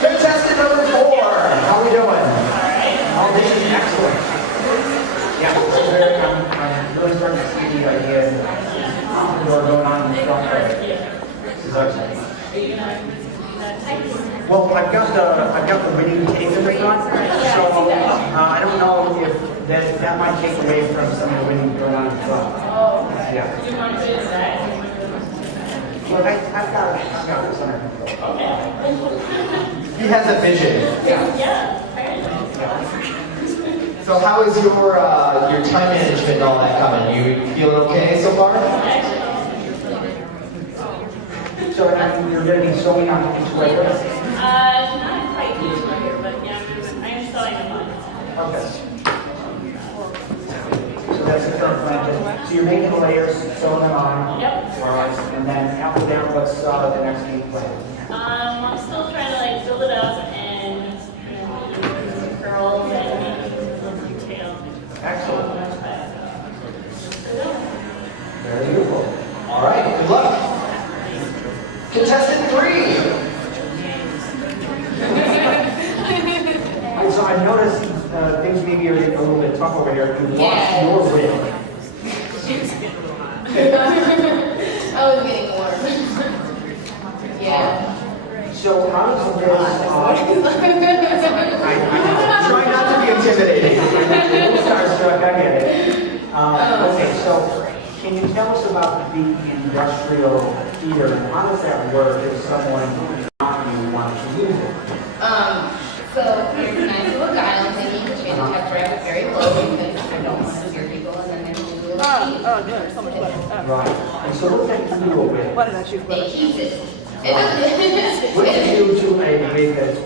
Contestant number 4. How are we doing? Oh, this is excellent. Yeah, I'm really starting to see the idea that are going on in the front there. This is excellent. Well, I've got the winning tape in the front, so I don't know if that might take away from some of the winning going on in front. Yeah. Well, I've got this under control. He has a vision. So how is your time management and all that coming? You feeling okay so far? So you're going to be sewing on each layer? Not quite each layer, but yeah, I'm sewing them on. Okay. So So that's the current plan. So you're making the layers, sewing them on. Yep. All right. And then after that, what's the next game plan? I'm still trying to like build it up and do some curls and detail. Excellent. Very beautiful. All right, good luck. Contestant 3. So I've noticed things maybe are getting a little bit tough over here. You've lost your wig. I was getting warm. Yeah. So how does this? Try not to be intimidating. Starstruck, I get it. Okay, so can you tell us about the industrial heater and how does that work if someone you wants to use it? So there's a nice little guy on thinking to change the temperature. I have it very low because I don't want to scare people, and then there's a little heat. Oh, good. So much better. Right. And so what does that do to a wig? Why did I choose It better? heats it. What does it do to a wig that's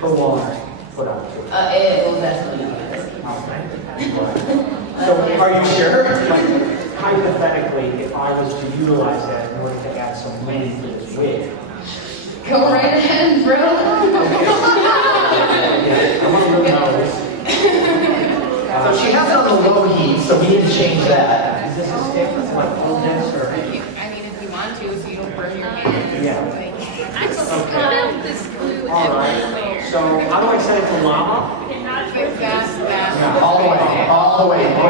prolonged put out to? It will definitely do this. Okay. So are you sure? Like, hypothetically, if I was to utilize that in order to add some wind to this wig, Go right ahead, bro. I want to really know this. So she has it on the low heat, so we need to change that. Is this a stick that's like coldness or? I mean, if you want to, so you don't burn your hands. Yeah. I spilled this glue All everywhere. right. So how do I set it to lava? Fast. Yeah. All the way, all the way. All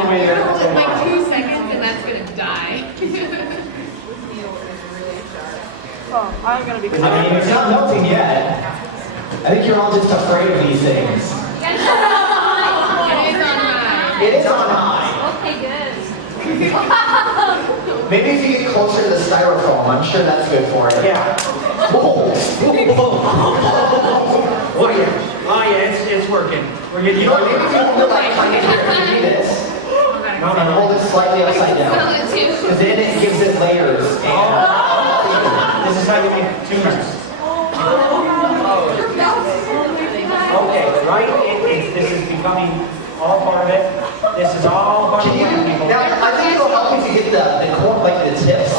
the way there. Like 2 seconds, and that's gonna die. Oh, I'm gonna be. I mean, it's not melting yet. I think you're all just afraid of these things. It is on high. It is on high. Okay, good. Maybe if you get closer to the styrofoam, I'm sure that's good for it. Yeah. Whoa. Oh yeah, it's working. We're getting. You know, maybe if you hold it like kind of here, do this. No. And hold it slightly upside down. Because then it gives it layers. And This is how you make tumors. Okay, right? This is becoming all part of it. This is all part of can you, it, people. now, I think it'll help if you get the core, like the tips.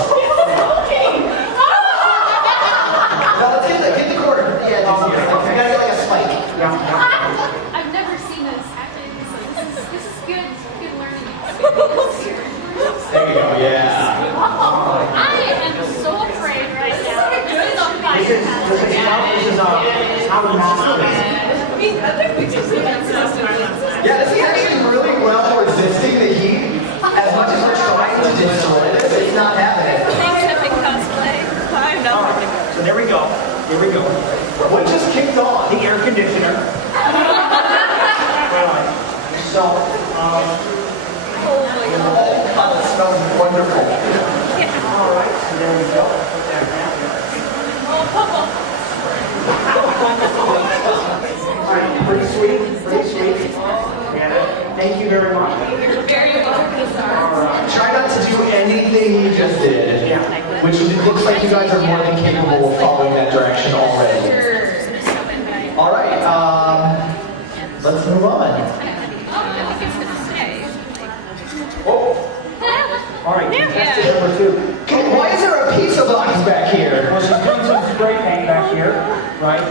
No, let's get the cord. Yeah, you gotta get like a spike. Yeah. I've never seen this happen, so this is good learning experience here. There you go, yeah. I am so afraid right now. This is a fight. This is how to master this. Yeah, this is actually really well resisting the heat. As much as we're trying to destroy this, it's not happening. Thanks, epic cosplay. I'm not All working. right, so there we go. Here we go. What just kicked on? The air conditioner. Right. So, Oh, God, that smells wonderful. all right, so there we go. Put that down. All right, pretty sweet. Yeah, thank you very much. You're very welcome. All right. Try not to do anything you just did. Yeah. Which it looks like you guys are more than capable of following that direction already. All right, let's move on. Oh, All right, contestant number 2. why is there a pizza box back here? Well, she's doing some spray paint back here, right?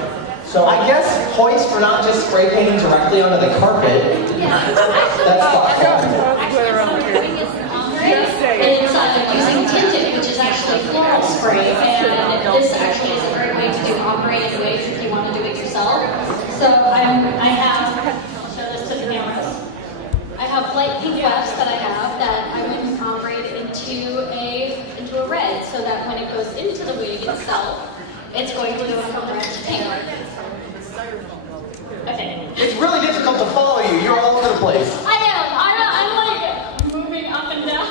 So I guess points for not just spray painting directly onto the carpet. That's thoughtful. Actually, what I'm doing is an ombre, and it's using tinted, which is actually floral spray, and this actually is a great way to do ombre in wigs if you want to do it yourself. So I have, I'll show this to the cameras. I have light pink wefts that I have that I'm going to ombre into a red, so that when it goes into the wig itself, it's going to go from red to pink. Okay. It's really difficult to follow you. You're all over the place. I'm like moving up and down.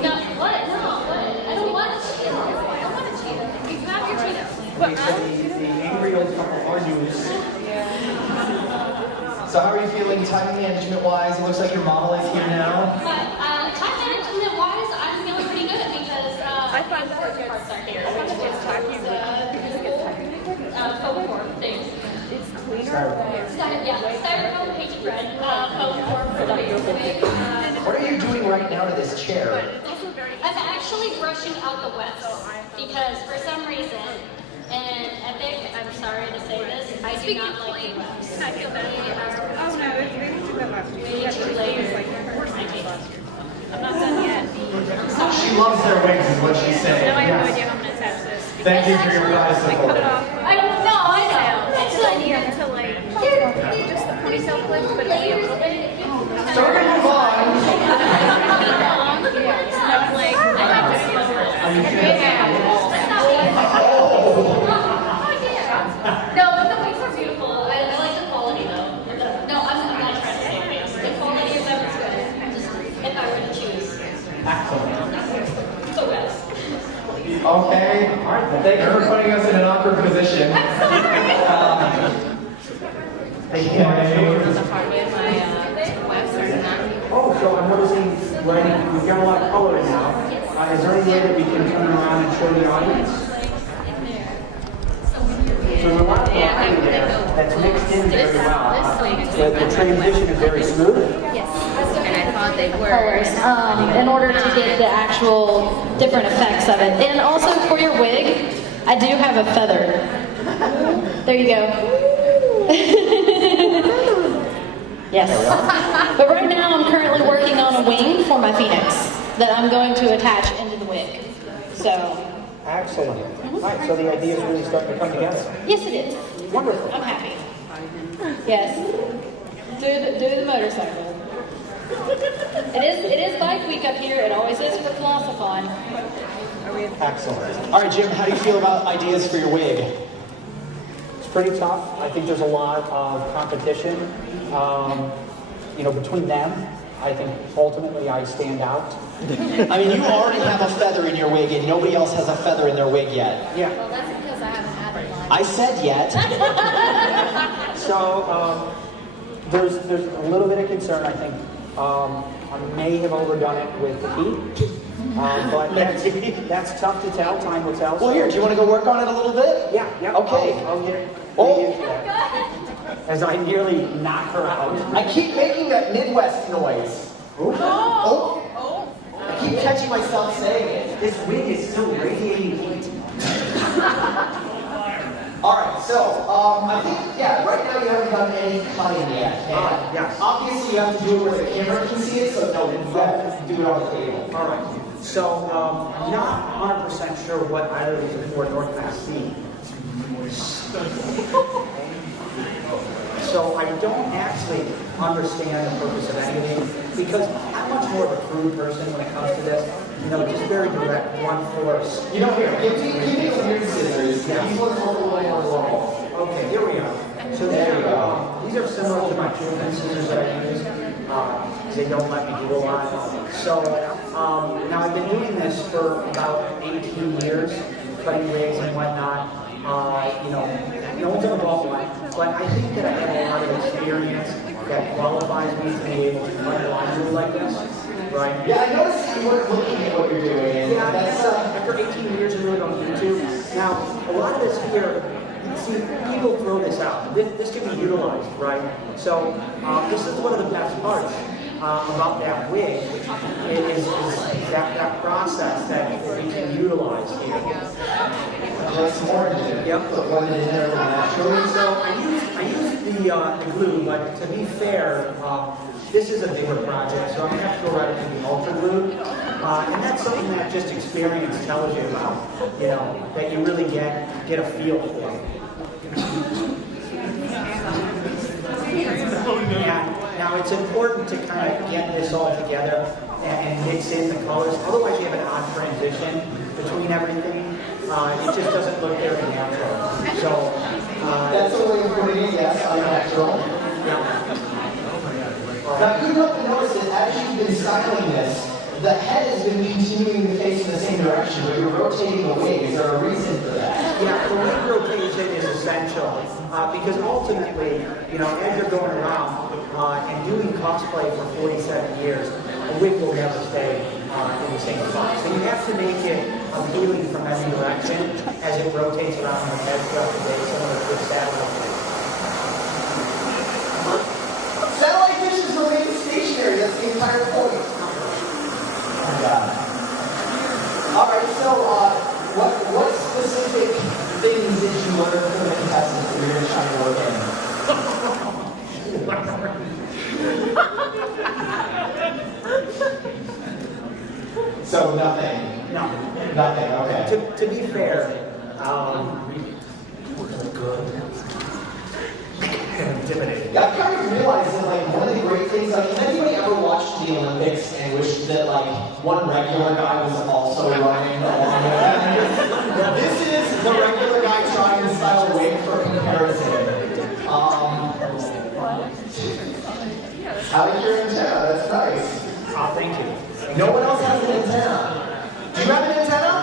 No, what? No, what? I don't want a cheetah. I don't want a cheetah. You grab your cheetah. okay, so the angry old couple are news. So how are you feeling time management wise? It looks like your model is here now. But time management wise, I'm feeling pretty good because I find that the parts are here. I find it gets tacky. Faux form things. It's cleaner. Yeah. share. I'm actually brushing out the west because for some reason, and Epic, I'm sorry to say this, I do not like the west. I feel better. Oh no, we didn't do that last week. Way too layered. I'm not done yet. She loves their wigs, is what she's saying. Now I have no idea how I'm gonna attach this. Thank you for your guys' Cut support. it off. I know. It's I need it to like just the ponytail clip, but it'll be a little bit. So we're gonna move on. No, but the wigs are beautiful. I like the quality though. No, I'm not trying to say face. The quality of them is good. Just if I were to choose. Excellent. The west. Okay. All right. Thank you for putting us in an awkward position. Oh, so I'm noticing, right, we've got a lot of color now. Is there any way that we can turn around and show the audience? So there's a lot of variety there that's mixed in very well. The transition is very smooth. And I thought they were. Colors, in order to get the actual different effects of it. And also for your wig, I do have a feather. There you go. Yes. But right now I'm currently working on a wing for my phoenix that I'm going to attach into the wig. So. Excellent. All right, so the idea is really starting to come together. Yes, it is. Wonderful. I'm happy. Yes. Do the motorcycle. It is bike week up here. It always is for Colossalcon. Excellent. All right, Jim, how do you feel about ideas for your wig? It's pretty tough. I think there's a lot of competition, between them. I think ultimately I stand out. I mean, you already have a feather in your wig, and nobody else has a feather in their wig yet. Yeah. Well, that's because I haven't had it long. I said yet. So there's a little bit of concern. I think I may have overdone it with the heat, but that's tough to tell. Time will tell. Well, here, do you want to go work on it a little bit? Yeah. Okay. I'll get Oh. into that. As I nearly knock her out. I keep making that Midwest noise. Oh. I keep catching myself saying it. This wig is still radiating heat. All right, so I think, right now you haven't done any cutting yet. And yes. Obviously, you have to do it where the camera can see it, so no, you have to do it on the table. All right. So I'm not 100% sure what either of these are for, nor can I see. So I don't actually understand the purpose of any of these because I'm much more of a crude person when it comes to this. Just very direct, one force. Here, give me the weird scissors. These ones are a little more normal. Okay, here we are. So There you go. these are similar to my children's scissors that I use. They don't let me do a lot. So now I've been doing this for about 18 years, cutting wigs and whatnot. No one's ever bought one, but I think that I have a lot of experience that qualifies me to be able to cut a line like this, right? Yeah, I noticed you weren't looking at what you're doing. And Yeah, that's after 18 years, I really don't need to. Now, a lot of this here, see, people throw this out. This can be utilized, right? So, this is one of the best parts about that wig, is that process that we can utilize here. That's more in it. Yep. Put one in there naturally. So I use the glue, but to be fair, this is a bigger project, so I'm going to have to go right into the ultra glue. And that's something that just experience tells you about, that you really get a feel for. Now it's important to kind of get this all together and mix in the colors. Otherwise, you have an odd transition between everything. It just doesn't look very natural. So That's the way of putting it, yes, unnatural. Now, you have to notice that as you've been styling this, the head has been continuing to face in the same direction, but you're rotating the wig. Is there a reason for that? Yeah, the wig rotation is essential because ultimately, as you're going around and doing cosplay for 47 years, a wig will never stay in the same spot. So you have to make it appealing from every direction as it rotates around the head throughout the day, similar to a satellite dish. Satellite dishes remain stationary. That's the entire point. God. All right, so what specific things did you learn from the contestants that you're going to try to work in? So nothing. No. Nothing. Okay. To be fair, good. Intimidating. Yeah, I've kind of realized that like one of the great things, like, has anybody ever watched the Olympics and wished that like one regular guy was also running along with them? This is the regular guy trying to style wig for comparison. I like your antenna, that's nice. Oh, thank you. No one else has an antenna. Do you have an antenna?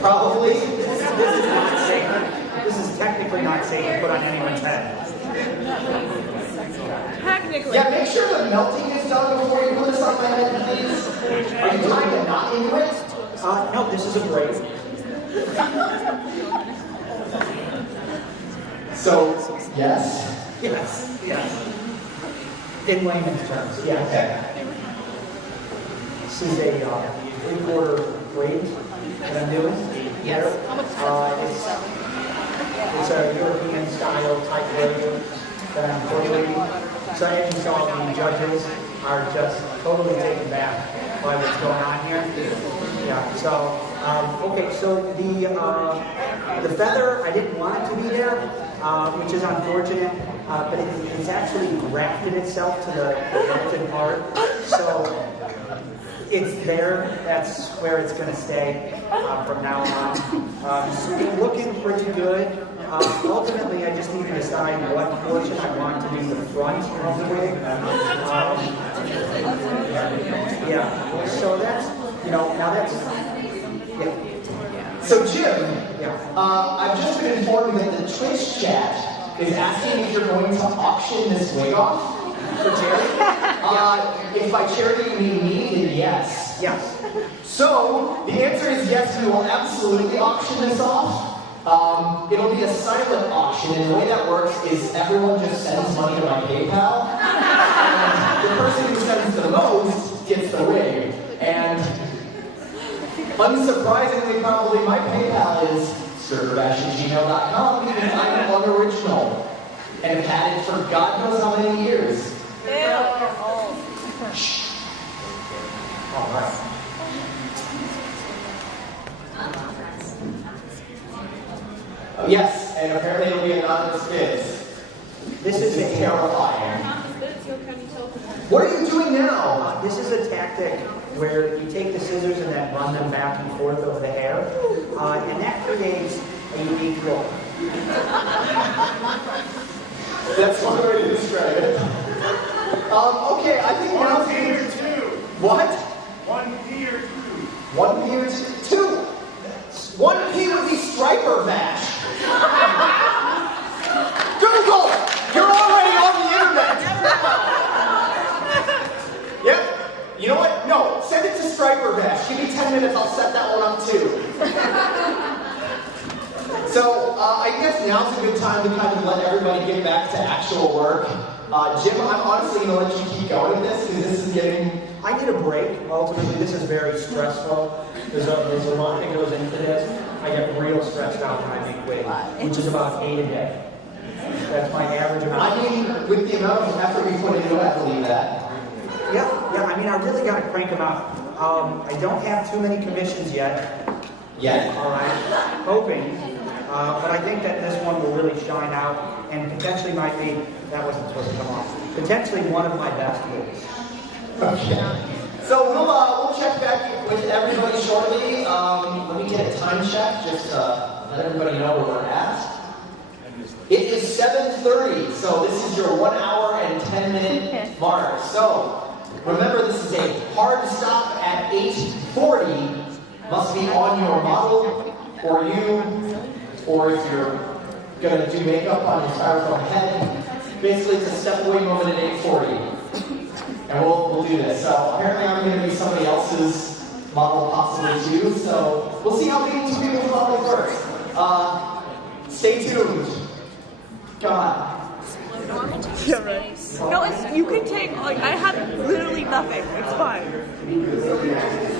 Probably. This is not safe. This is technically not safe to put on anyone's head. Technically. Yeah, make sure the melting is done before you put this on my head, please. Are you tying a knot into it? No, this is a braid. So, yes? Yes. Yes. In layman's terms, yes. Okay. This is a 3/4 braid that I'm doing. Yes. It's a European style type braid that I'm incorporating. So as you saw, the judges are just totally taken back by what's going on here. Yeah. So okay. So the feather, I didn't want it to be there, which is unfortunate. But it's actually grafted itself to the grafted part. So it's there. That's where it's going to stay from now on. It's looking pretty good. Ultimately, I just need to decide what portion I want to be the front of the wig. Yeah. So that's, now that's, yeah. So Jim, Yeah. I've just been informed that the Twitch chat is asking if you're going to auction this wig off for charity. If by charity you mean me, then yes. Yes. So, the answer is yes, we will absolutely auction this off. It'll be a silent auction, and the way that works is everyone just sends money to my PayPal, and the person who sends the most gets the wig. And unsurprisingly, probably my PayPal is stirkerbash@gmail.com because I'm unoriginal and have had it for God knows how many years. All right. Yes, and apparently it'll be anonymous bids. This is terrifying. What are you doing now? This is a tactic where you take the scissors and then run them back and forth over the hair, and that creates a unique look. That's one way to describe it. Okay, I think now... 1 P or 2? What? 1 P or 2? 1 P or 2? 1 P would be striper bash. Google! You're already on the internet! Yep. You know what? No, send it to striper bash. Give me 10 minutes, I'll set that one up too. So, I guess now's a good time to kind of let everybody get back to actual work. Jim, I'm honestly going to let you keep going with this because this is getting... I need a break. Ultimately, this is very stressful. There's a lot that goes into this. I get real stressed out when I make wigs, which is about 8 a day. That's my average amount. I mean, with the amount of effort we put into it, I believe that. Yeah, I mean, I really got to crank them out. I don't have too many commissions yet. All right. Hoping. But I think that this one will really shine out and potentially might be, that wasn't supposed to come off, potentially one of my best wigs. Okay. So we'll check back with everybody shortly. Let me get a time check just to let everybody know where we're at. It is 7:30, so this is your 1 hour and 10 minute mark. So remember, this is a hard stop at 8:40. Must be on your model or you, or if you're gonna do makeup on your styrofoam head. Basically, it's a step away moment at 8:40. And we'll do this. So apparently I'm going to be somebody else's model possibly too. So we'll see how many two people's models work. Stay tuned. Come on. Yeah, right. No, you can take, like, I have literally nothing. It's fine.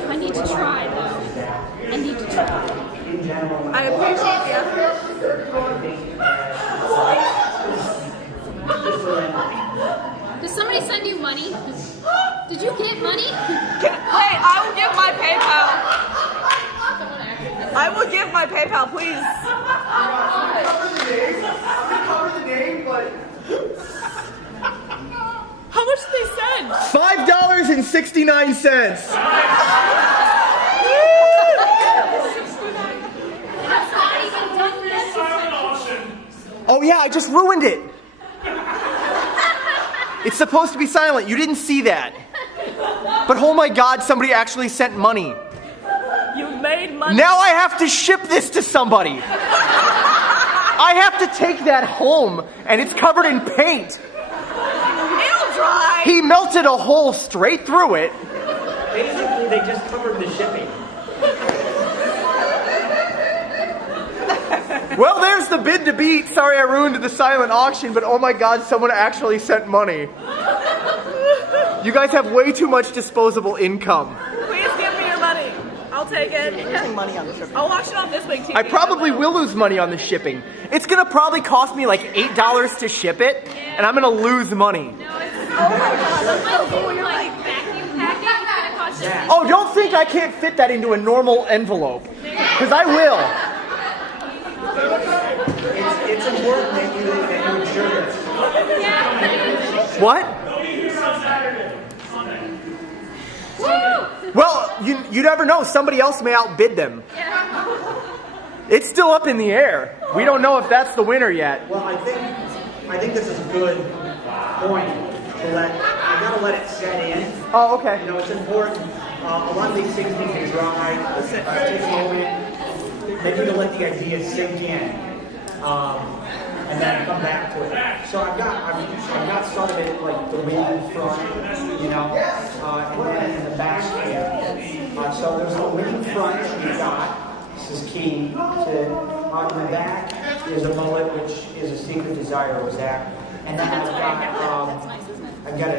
I need to try though. I need to try. I appreciate the effort. Did somebody send you money? Did you get money? Hey, I will give my PayPal. I will give my PayPal, please. Cover the name, but How much did they send? $5.69. It's not even done yet. Oh yeah, I just ruined it. It's supposed to be silent. You didn't see that. But oh my God, somebody actually sent money. You made money. Now I have to ship this to somebody. I have to take that home, and it's covered in paint. It'll dry. He melted a hole straight through it. Basically, they just covered the shipping. Well, there's the bid to beat. Sorry I ruined the silent auction, but oh my God, someone actually sent money. You guys have way too much disposable income. Please give me your money. I'll take it. Losing money on the shipping. I'll auction off this week. I probably will lose money on the shipping. It's gonna probably cost me like $8 to ship it, and I'm gonna lose money. Oh my God, that's so cool. You're like, Vacuum packing, it's gonna cost you. Oh, don't think I can't fit that into a normal envelope, because I will. It's important that you ensure this. What? Well, you never know. Somebody else may outbid them. It's still up in the air. We don't know if that's the winner yet. Well, I think this is a good point to you gotta let it set in. Oh, okay. You know, it's important. A lot of these things need to dry. Take a moment. Maybe to let the idea sink in. And then come back to it. So I've got started at like the wing in front, you know, and then in the back here. So there's the wing in front you've got. This is key to in the back is a mullet, which is a secret desire of Zach. And then I've got a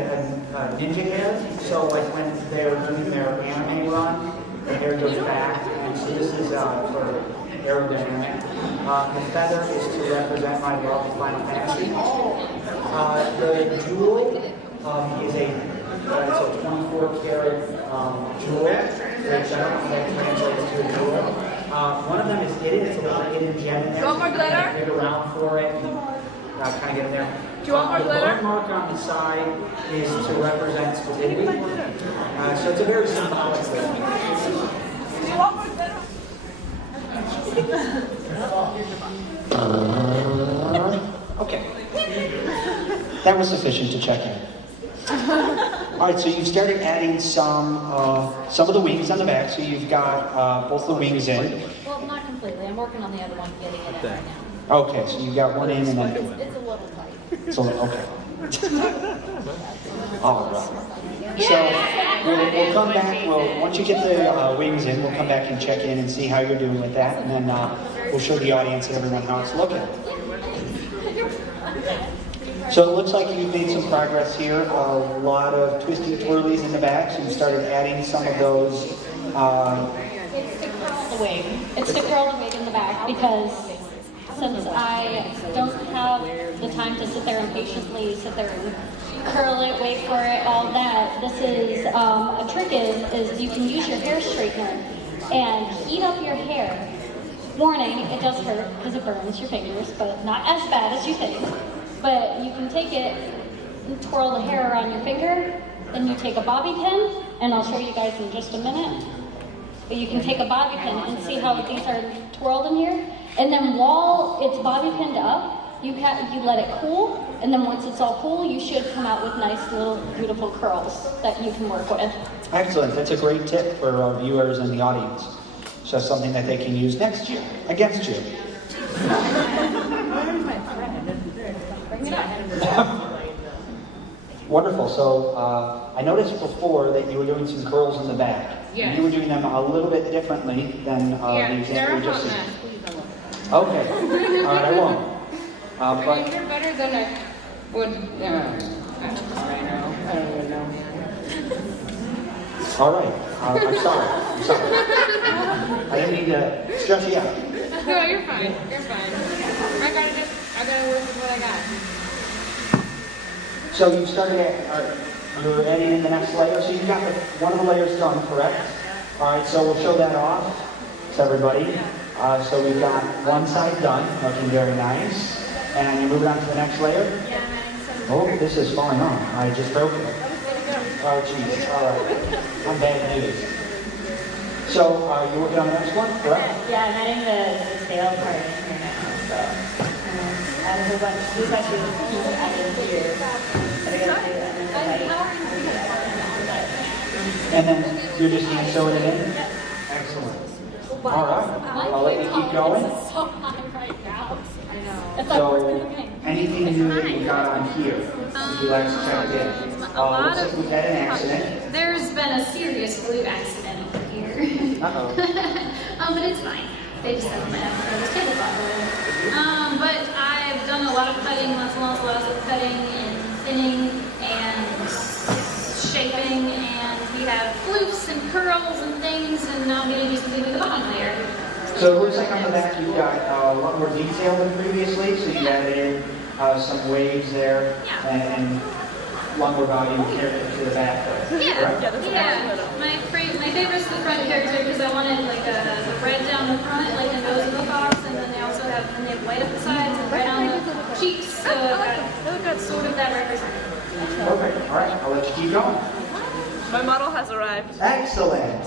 ninja hair. So like when they're doing their anime run, the hair goes back. And so this is for aerodynamic. The feather is to represent my love of Final Fantasy. The jewel is a 24 karat jewel, which I don't know if that translates to a jewel. One of them is hidden. It's a little hidden gem in there. Do you want more glitter? Dig around for it. Kind of get in there. Do you want more glitter? The birthmark on the side is to represent stability. So it's a very symbolic thing. Do you want more glitter? Okay. That was sufficient to check in. All right, so you've started adding some of the wings on the back. So you've got both the wings in. Well, not completely. I'm working on the other one, getting it in right now. Okay, so you've got one in and then. It's a little tight. So okay. All right. So we'll come back. Once you get the wings in, we'll come back and check in and see how you're doing with that, and then we'll show the audience and everyone how it's looking. So it looks like you've made some progress here. A lot of twisty twirlies in the back. So you started adding some of those. It's to curl the wig. It's to curl the wig in the back because since I don't have the time to sit there and patiently sit there and curl it, wait for it, all that. This is a trick is you can use your hair straightener and heat up your hair. Warning, it does hurt because it burns your fingers, but not as bad as you think. But you can take it and twirl the hair around your finger, then you take a bobby pin, and I'll show you guys in just a minute. But you can take a bobby pin and see how these are twirled in here. And then while it's bobby pinned up, you let it cool, and then once it's all cool, you should come out with nice little beautiful curls that you can work with. Excellent. That's a great tip for our viewers and the audience. So something that they can use next year against you. Wonderful. So I noticed before that you were doing some curls in the back. Yes. You were doing them a little bit differently than the example you just said. Okay. All right, I won't. But You're better than I would. I don't even know. All right. I'm sorry. I didn't mean to stress you out. No, you're fine. You're fine. I gotta work with what I got. So you started you're adding in the next layer. So you got one of the layers done, correct? All right. So we'll show that off to everybody. So we've got one side done, looking very nice. And you're moving on to the next layer? Yeah, Oh, this is falling off. I just broke it. Oh, geez. All right. I'm bad news. So, you're working on the next one, correct? Yeah, I'm adding the tail part in here now, so I have a whole bunch, this actually is added here. But I gotta do it, and then And then you're just hand sewing it in? Excellent. All right. I'll let you keep going. It's so hot right now. I know. It's So, anything new that you got on here? Would you like to check in? Looks like we've had an accident. There's been a serious glue accident over here. Uh-oh. But it's fine. They just haven't been able to throw this tablecloth away. But I've done a lot of cutting, lots of cutting and thinning and shaping, and we have floofs and curls and things, and now I'm going to do something with the bottom layer. So it looks like on the back you've got a lot more detail than previously, so you added in some waves there and one more volume character to the back there. Yeah, correct? My favorite's the front character because I wanted like the red down the front, like the nose of the fox, and then they also have white up the sides and red on the cheeks, so I've got sort of that represented. Perfect. All right, I'll let you keep going. My model has arrived. Excellent.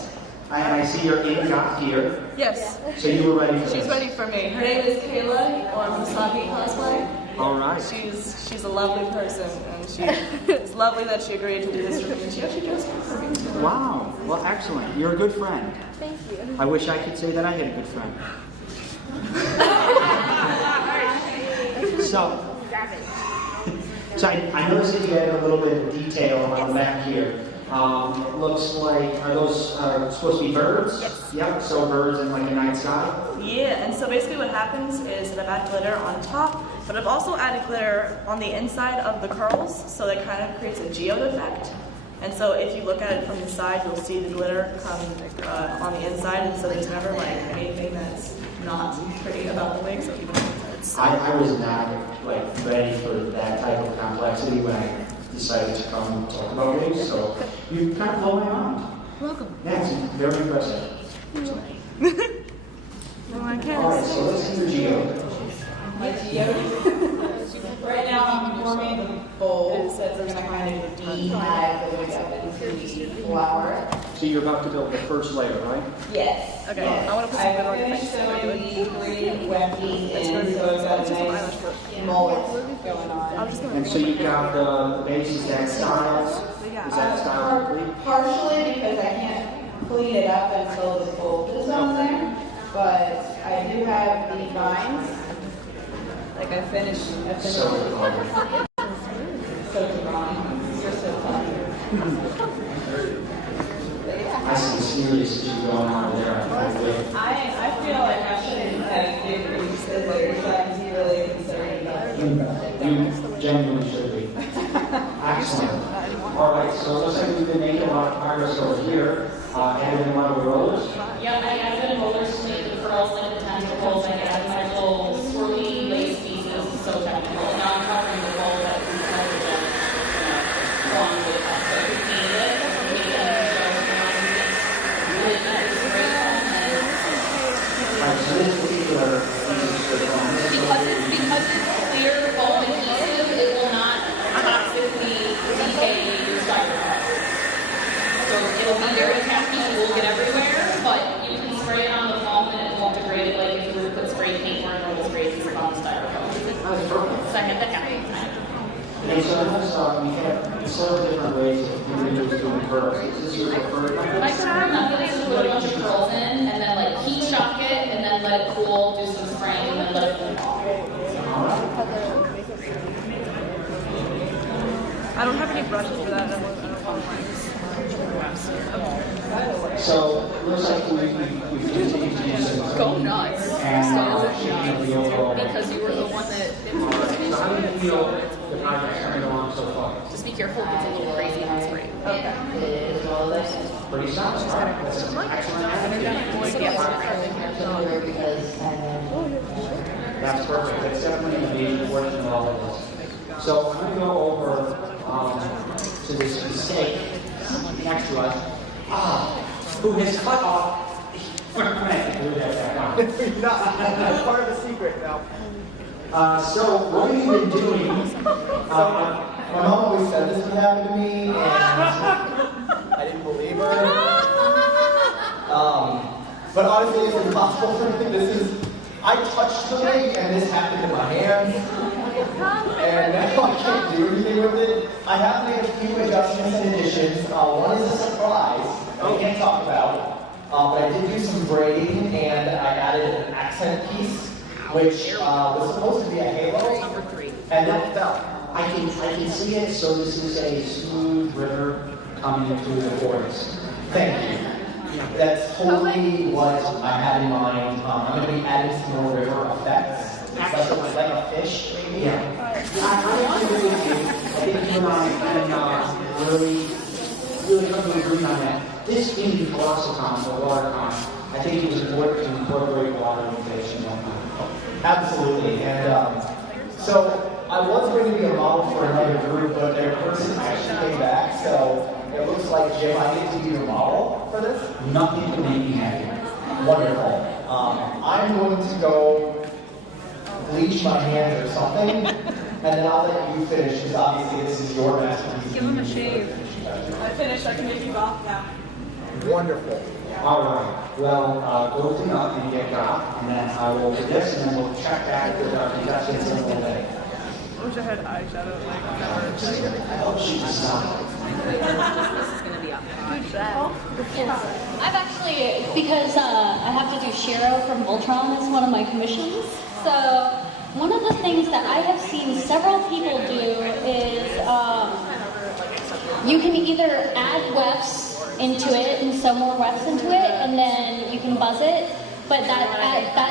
I see you're in got gear. Yes. So you were ready for She's this. ready for me. Her name is Kayla, or Misaki cosplay. All right. She's a lovely person, and it's lovely that she agreed to do this for me. And she actually dressed me for me. Wow. Well, excellent. You're a good friend. Thank you. I wish I could say that I had a good friend. So I noticed that you added a little bit of detail on the back here. It looks like, are those supposed to be birds? Yes. Yep, so birds in like a night sky. Yeah, and so basically what happens is that I've added glitter on top, but I've also added glitter on the inside of the curls, so that kind of creates a geode effect. And so if you look at it from the side, you'll see the glitter come on the inside, and so there's never like anything that's not pretty about the wig, so even if it's I was not like ready for that type of complexity when I decided to come talk about wigs, so you kind of blow my mind. welcome. Yeah, it's very impressive. No, I can't. All right, so let's see your geode. My geode. Right now I'm forming the bowl that's going to kind of beehive the wig up into the flower. So you're about to build the first layer, right? Yes. Okay, Yes. I want to put some glitter on your finished face. sewing the three wet beads in, so it's got a nice mullet going on. And so you've got the base, is that style? Is that style complete? Partially because I can't clean it up until the fold is on there, but I do have the vines. Like I finished So, so wrong. You're so funny. I see serious issue going on there. I feel like I shouldn't have given you scissors, but I'm really concerned about You genuinely should be. Excellent. All right, so it looks like we've been making a lot of progress over here. Added in a lot of rollers. Yep, I added rollers to make the curls like the tentacles. I added my little swirly lace pieces, so technical. And now I'm covering the bowl that we covered in, along with that. So I painted it, made it really nice, great fun. All right, so this particular Because it's clear foam adhesive, it will not toxically decay your styrofoam. So it'll be very tacky, it will get everywhere, but you can spray it on the foam and it won't degrade it like if you were to put spray paint or normal spray adhesive on the styrofoam. That's perfect. So I had that happen. And so in this, we have several different ways of individuals doing curls. Is this your preferred method? My preferred method is to put a bunch of curls in and then like heat shock it and then let it cool, do some spraying and then let it cool off. I don't have any brushes for that. I don't want So it looks like we've continued to use some. Go nuts. And changing the overall. Because you were the one that So how do you feel the project's coming along so far? Just be careful, it gets a little crazy on screen. Okay. Pretty solid. That's an excellent attitude. That's perfect. That's definitely going to be working with all of this. So I'm going to go over to this mistake next to us. Who has cut off. That's part of the secret now. So what have you been doing? My mom always said this would happen to me, and I didn't believe her. But honestly, it's impossible for me. I touched the wig, and this happened in my hands. And now I can't do anything with it. I have made a few adjustments and additions. One is a surprise that we can't talk about. But I did do some braiding, and I added an accent piece, which was supposed to be a halo, and then it fell. I can see it, so this is a smooth river coming through the forest. Thank you. That's totally what I had in mind. I'm going to be adding some more river effects. It's like a fish, maybe. Yeah. I actually agree with you. I think you and I can really come to agree on that. This being the Colossalcon, the watercon, I think it was important to incorporate water innovation. Absolutely. And so I was going to be a model for another group, but their person actually came back. So it looks like, Jim, I get to be your model for this. Nothing can make me happy. Wonderful. I'm going to go bleach my hands or something, and then I'll let you finish, because obviously this is your masterpiece. Give him a shave. I finished. I can make you off now. Wonderful. All right. Well, go clean up and get got, and then I will do this, and then we'll check back with our contestants in a little bit. I wish I had eyeshadow like never. I hope she does not. I've actually, because I have to do Shiro from Voltron as one of my commissions, so one of the things that I have seen several people do is you can either add wefts into it and sew more wefts into it, and then you can buzz it, but that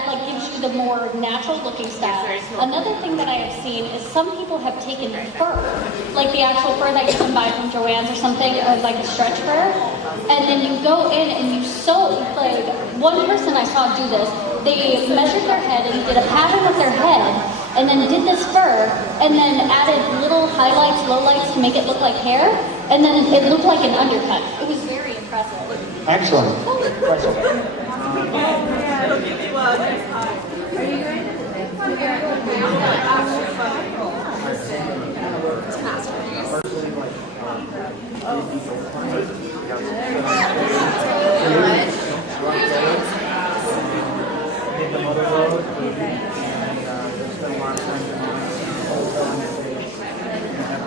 like gives you the more natural looking style. Another thing that I have seen is some people have taken fur, like the actual fur that you can buy from Joann's or something, or like the stretch fur, and then you go in and you sew. Like one person I saw do this, they measured their head and did a pattern with their head, and then did this fur, and then added little highlights, lowlights to make it look like hair, and then it looked like an undercut. It was very impressive. Excellent.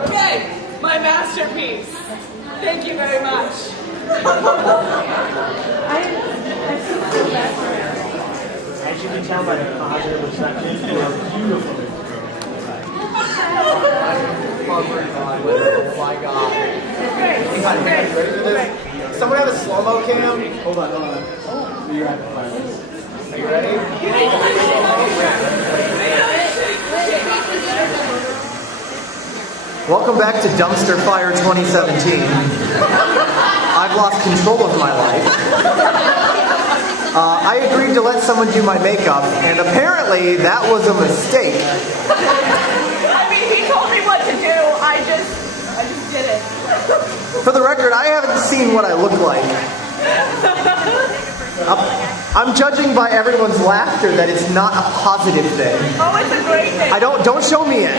Okay, my masterpiece. Thank you very much. As you can tell by the positive reception, you are beautiful. Oh my god. Hang on, ready for this? Someone have a slow-mo cam? Hold on. So you're at the finals. Are you ready? Welcome back to Dumpster Fire 2017. I've lost control of my life. I agreed to let someone do my makeup, and apparently that was a mistake. I mean, he told me what to do. I just did it. For the record, I haven't seen what I look like. I'm judging by everyone's laughter that it's not a positive thing. Oh, it's a great thing. Don't show me it.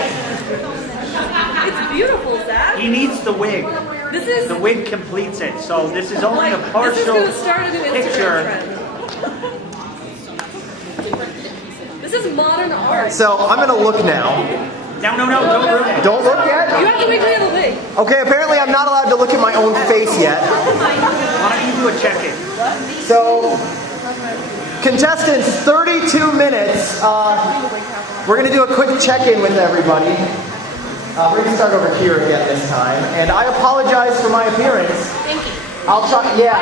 It's beautiful, Zach. He needs the wig. The wig completes it, so this is only a partial This is going to start as an Instagram picture. trend. This is modern art. So I'm gonna look now. No, don't look at it. Don't look yet? You have to wait till you have a wig. Okay, apparently I'm not allowed to look at my own face yet. Why don't you do a check-in? So, contestants, 32 minutes. We're gonna do a quick check-in with everybody. We're gonna start over here again this time. And I apologize for my appearance. Thank you. I'll try, yeah.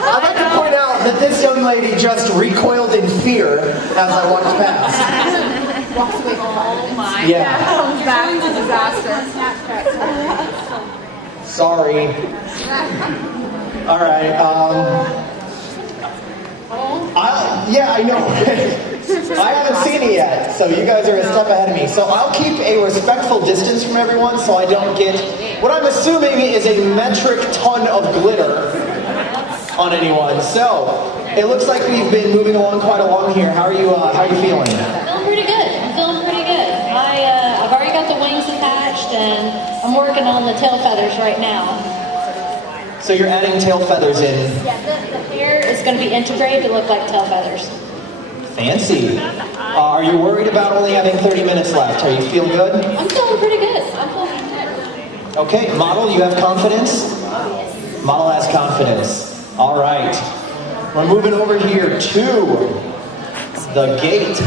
I'd like to point out that this young lady just recoiled in fear as I walked past. walks away for 5 minutes. my Yeah. Comes back to disaster. Sorry. All right. Yeah, I know. I haven't seen it yet, so you guys are a step ahead of me. So I'll keep a respectful distance from everyone so I don't get what I'm assuming is a metric ton of glitter on anyone. So it looks like we've been moving along quite along here. How are you feeling? Feeling pretty good. I'm feeling pretty good. I've already got the wings attached, and I'm working on the tail feathers right now. So you're adding tail feathers in. Yeah, the hair is going to be integrated to look like tail feathers. Fancy. Are you worried about only having 30 minutes left? Are you feeling good? I'm feeling pretty good. I'm feeling good. Okay, model, you have confidence? Model has confidence. All right. We're moving over here to the gate.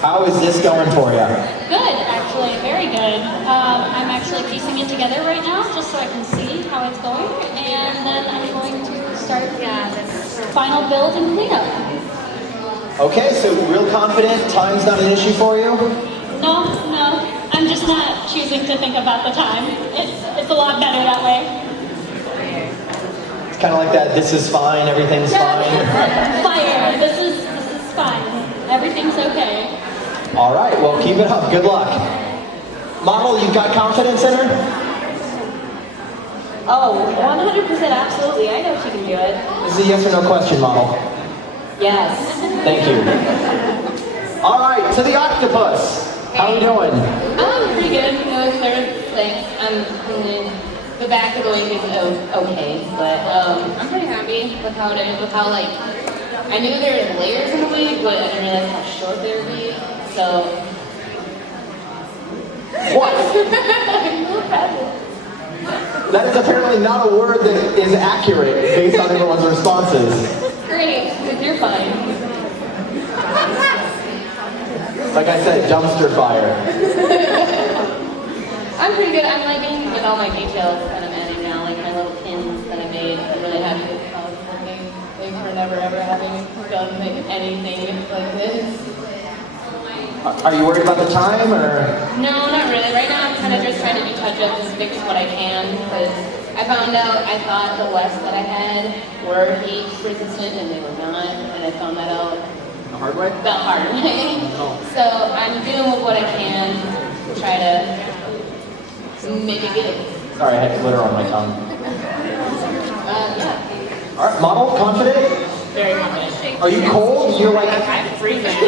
How is this going for you? Good, actually, very good. I'm actually piecing it together right now just so I can see how it's going, and then I'm going to start the final build and cleanup. Okay, so real confident, time's not an issue for you? No, I'm just not choosing to think about the time. It's a lot better that way. It's kind of like that, this is fine, everything's fine. Fire, this is fine. Everything's okay. All right, well, keep it up. Good luck. Model, you've got confidence in her? Oh, 100% absolutely. I know she can do it. This is a yes or no question, model. Yes. Thank you. All right, to the octopus. How are we doing? Pretty good. You know, third thing. The back of the wing is okay, but I'm pretty happy with how it is. With how like I knew there were layers in the wig, but I didn't realize how short they would be. So. What? That is apparently not a word that is accurate based on everyone's responses. Great, you're fine. Like I said, dumpster fire. I'm pretty good. I'm liking with all my details that I'm adding now, like my little pins that I made. I'm really happy with how it's working. Thanks for never ever having done anything like this. Are you worried about the time, or? No, not really. Right now I'm kind of just trying to do touch-ups and fix what I can, because I found out I thought the wefts that I had were heat resistant and they were not, and I found that out The hard way? the hard way. So I'm doing with what I can to try to make it good. Sorry, I had glitter on my tongue. Yeah. All right, model, confident? Very confident. Are you cold? You're like... I'm freezing. I'm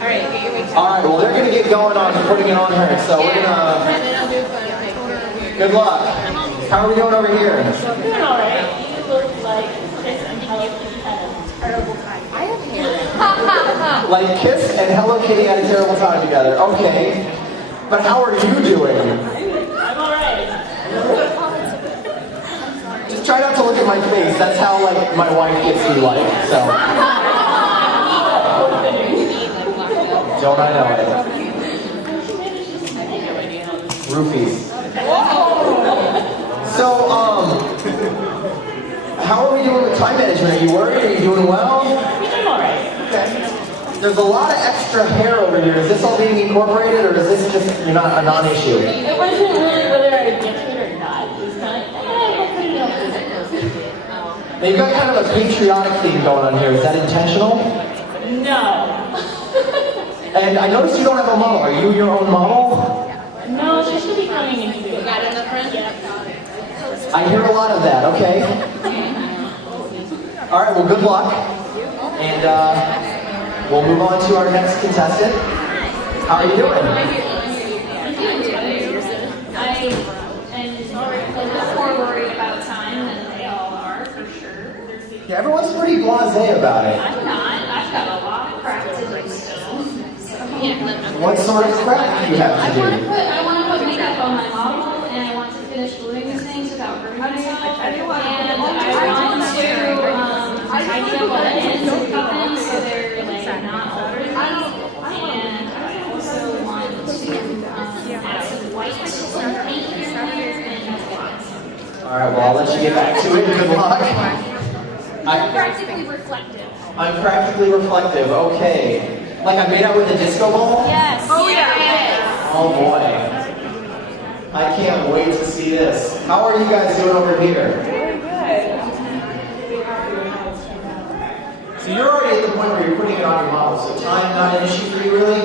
All right, get your wig. All right, well, they're going to get going on putting it on her, so we're going to... And then I'll do fun. Good luck. How are we doing over here? Doing all right. You look like Chris and Hello Kitty had a terrible time. I have hair. Like Kiss and Hello Kitty had a terrible time together. Okay. But how are you doing? I'm all right. Just try not to look at my face. That's how, like, my wife gets me, like, so... Don't I know it? Roofies. So, how are we doing with time management? Are you worried? Are you doing well? I'm all right. Okay. There's a lot of extra hair over here. Is this all being incorporated, or is this just a non-issue? It wasn't really whether I get to it or not. It was kind of Now, you've got kind of a patriotic theme going on here. Is that intentional? No. And I noticed you don't have a model. Are you your own model? No, she should be coming in here. Got it in the front? I hear a lot of that. Okay. All right. Well, good luck. And we'll move on to our next contestant. How are you doing? I am more worried about time than they all are, for sure. Yeah, everyone's pretty blasé about it. I'm not. I've got a lot of crap to do still. What sort of crap do you have to do? I want to put makeup on my model, and I want to finish gluing these things without hurting myself. And I want to tidy up all the ends and keep them so they're like not all pretty. And I also want to add some white paint here and All right. Well, I'll let you get back to it. Good luck. practically reflective. I I'm practically reflective. Okay. Like I made out with a disco ball? Yes. Oh, yeah. Yes. Oh boy. I can't wait to see this. How are you guys doing over here? So you're already at the point where you're putting it on your model, so time not an issue for you really?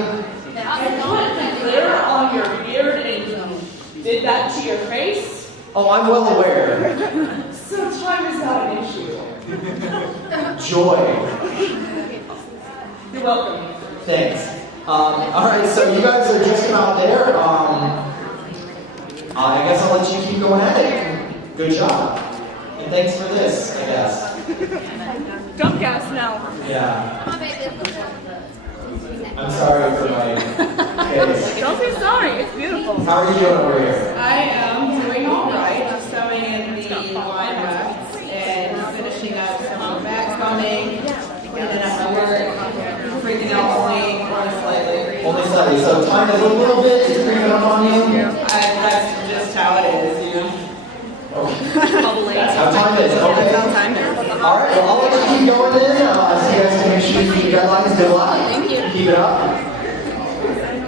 I put glitter on your beard and you did that to your face. Oh, I'm well aware. So time is not an issue. Joy. You're welcome. Thanks. Alright, so you guys are just out there. I guess I'll let you keep going at it. Good job. And thanks for this, I guess. Dump gas now. Yeah. I'm sorry for my face. Don't be sorry. It's beautiful. How are you doing over here? I am doing all right. Just sewing in the wide rafts and finishing up some backcombing, cleaning up my work, freaking out only slightly. Only slightly. So time is a little bit creeping up on you? That's just how it is, you know. Okay. That's how time is. Okay. That's how time is. All right. Well, I'll let you keep going then. So you guys can make sure you keep your deadlines. Good luck. Thank you. Keep it up.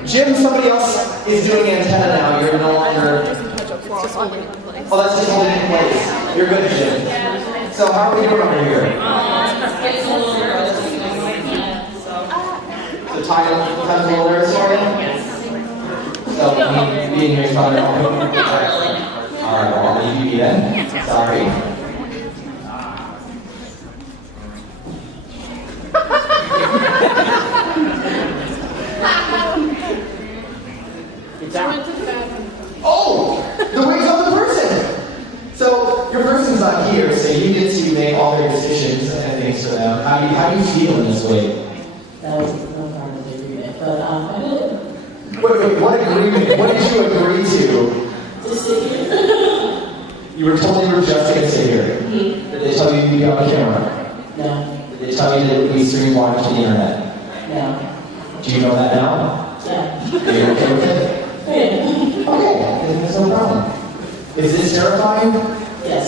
Jim, somebody else is doing antenna now. You're no longer. Oh, that's just holding in place. You're good, Jim. So how are we doing over here? So time's a little nervous for you? So me and your father. All right, well, I'll leave you then. Sorry. Oh, the wig's on the person. So your person's not here, so you get to make all their decisions and things for them. How do you feel in this wig? That was no part of the agreement, but I did. Wait, what agreement? What did you agree to? To sit here. You were told you were just going to sit here. Did they tell you you'd be on camera? No. Did they tell you that it would be streamed live to the internet? No. Do you know that now? Yeah. Are you okay with it? Yeah. Okay, then there's no problem. Is this terrifying? Yes.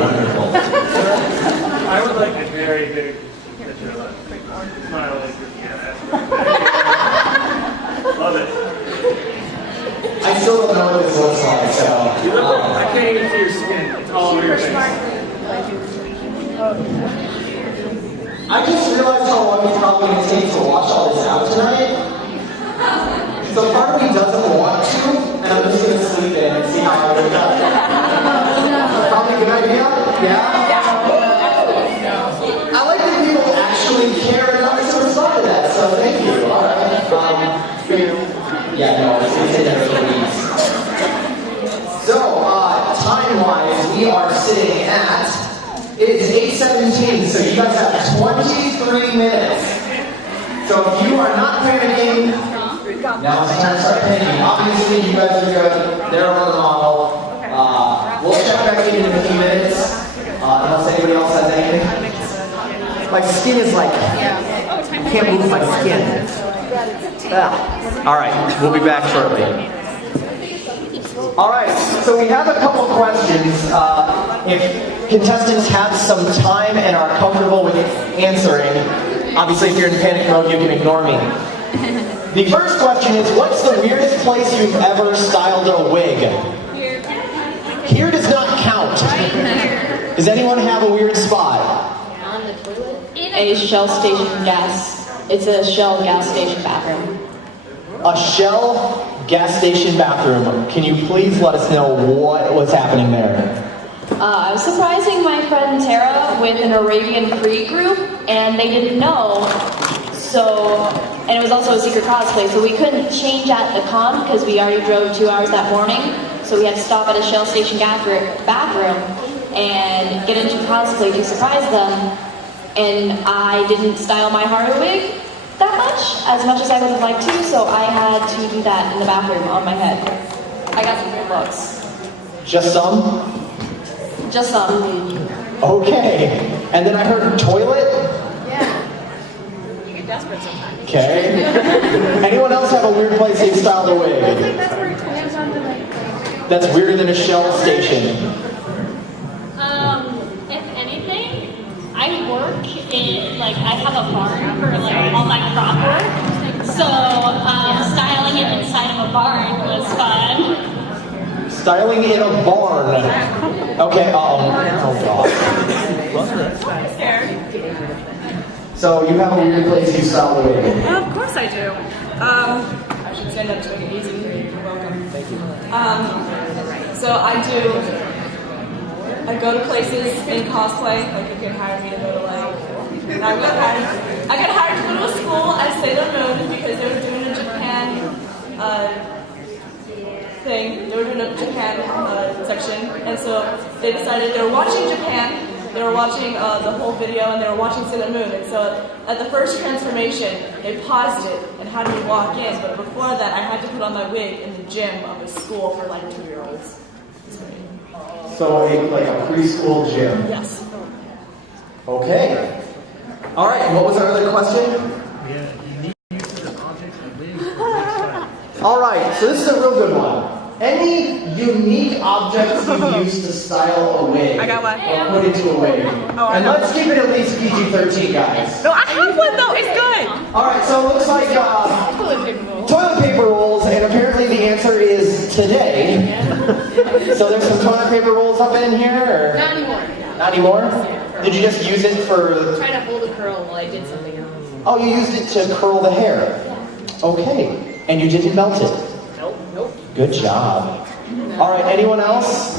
Wonderful. I would like a very big picture of us. Smile like this. Love it. I still don't know what this looks like, so. I can't even see your skin. It's all over your face. I just realized how long it's probably going to take to wash all this out tonight. So part of me doesn't want to, and I'm just going to sleep in and see how I wake up. Probably a good idea? Yeah? I like that people actually care enough to respond to that, so thank you. All right. Yeah, no, it's in there for weeks. So, time-wise, we are sitting at, it is 8:17, so you guys have 23 minutes. So if you are not panicking, now it's time to start panicking. Obviously, you guys are good. They're on the model. We'll check back in a few minutes, unless anybody else has anything. My skin is like, I can't move my skin. All right, we'll be back shortly. All right, so we have a couple questions. If contestants have some time and are comfortable with answering, obviously if you're in panic mode, you can ignore me. The first question is, what's the weirdest place you've ever styled a wig? Here does not count. Does anyone have a weird spot? On the toilet? A Shell station gas. It's a Shell gas station bathroom. A Shell gas station bathroom. Can you please let us know what was happening there? I was surprising my friend Tara with an Arabian Creed group, and they didn't know. So, and it was also a secret cosplay, so we couldn't change at the con because we already drove 2 hours that morning. So we had to stop at a Shell station bathroom and get into cosplay to surprise them. And I didn't style my Haru wig that much as I would have liked to, so I had to do that in the bathroom on my head. I got some cool looks. Just some? Just some. Okay. And then I heard toilet? Yeah. You get desperate sometimes. Okay. Anyone else have a weird place they styled a wig? That's weirder than a Shell station. If anything, I work in, like, I proper. So styling it inside of a barn was fun. Styling in a barn. Okay, oh god. So you have a weird place you style the wig. Of course I do. I should stand up to make it easy for you. You're welcome. Thank you. So I go to places in cosplay. Like you can hire me to go to like. I got hired to go to a school at Sailor Moon because they were doing a Japan thing. They were doing a Japan section, and so they decided they were watching Japan. They were watching the whole video, and they were watching Sailor Moon. And so at the first transformation, they paused it and had me walk in. But before that, I had to put on my wig in the gym of a school for like 2-year-olds. So like a preschool gym. Yes. Okay. All right. What was our other question? All right. So this is a real good one. Any unique objects you use to style a wig? I got one. Or put into a wig. And let's keep it at least PG-13, guys. No, I have one though. It's good. All right. So it looks like toilet paper rolls, and apparently the answer is today. So there's some toilet paper rolls up in here, or Not anymore. not anymore? Did you just use it for? Trying to hold a curl while I did something else. Oh, you used it to curl the hair. Okay, and you didn't melt it. Nope. Good job. All right, anyone else?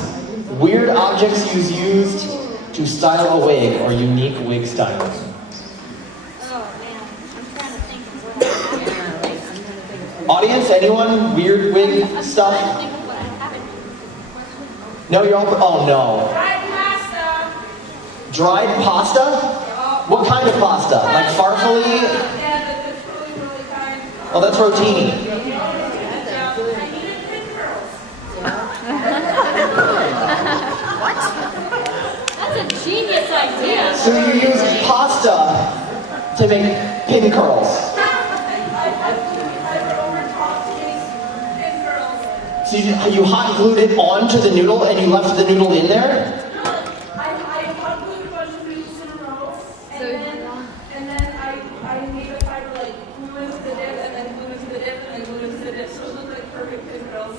Weird objects you used to style a wig or unique wig styling. Audience, anyone? Weird wig stuff? No, you're all. Oh no. Dried pasta. Dried pasta? What kind of pasta? Like farfalle? Yeah, that's really kind. Oh, that's rotini. That's a genius idea. So you use pasta to make pin curls. So you hot glued it onto the noodle and you left the noodle in there? I hot glued a bunch of noodles in a row, and then I made a fiber like glue into the dip, and then glue into the dip, and then glue into the dip, so it looked like perfect pin curls.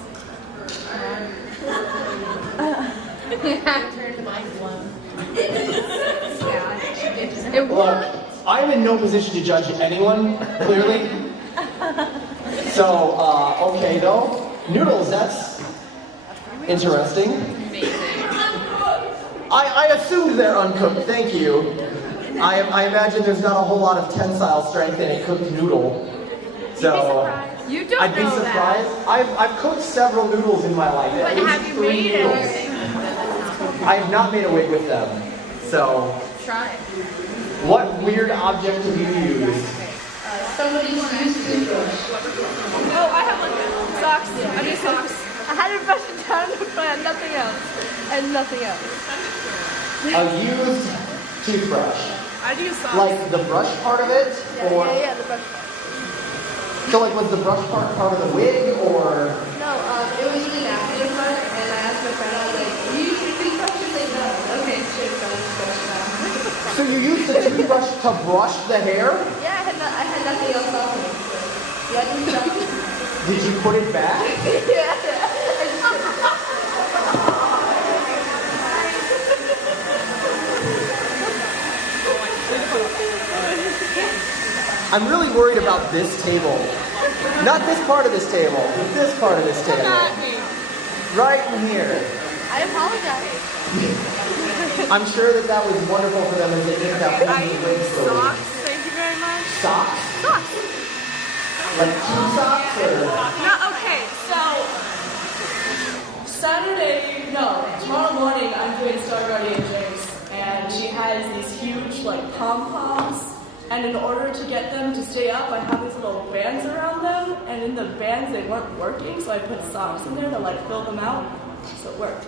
Turned mind blown. Look, I'm in no position to judge anyone, clearly. So, okay though. Noodles, that's interesting. I assumed they're uncooked, thank you. I imagine there's not a whole lot of tensile strength in a cooked noodle. So, You don't I'd be know surprised. I've cooked several noodles in my life. At least have you 3 made noodles. it? I have not made a wig with them. So, Try. what weird object have you used? Somebody's used toothbrush. No, I have like socks. I do socks. I had to brush it down, but I had nothing else. And nothing else. A used toothbrush. I do socks. Like the brush part of it? Or Yeah, the brush. so like was the brush part of the wig or No, it was the napkin part, and I asked my friend, I was like, you use your toothbrush? She's like, no. Okay, sure, so I just brushed it out. so you used the toothbrush to brush the hair? Yeah, I had nothing else on me. Yeah, I just brushed it. Did you put it back? Yeah. I'm really worried about this table. Not this part of this table, but this part of this table. Right in here. I apologize. I'm sure that was wonderful for them as they didn't have I any use wigs for socks. Thank you very much. Socks? Socks. Like 2 socks or? No, okay, so tomorrow morning I'm doing Star Guardian James, and she has these huge like pom-poms, and in order to get them to stay up, I have these little bands around them, and in the bands they weren't working, so I put socks in there to like fill them out, so it worked.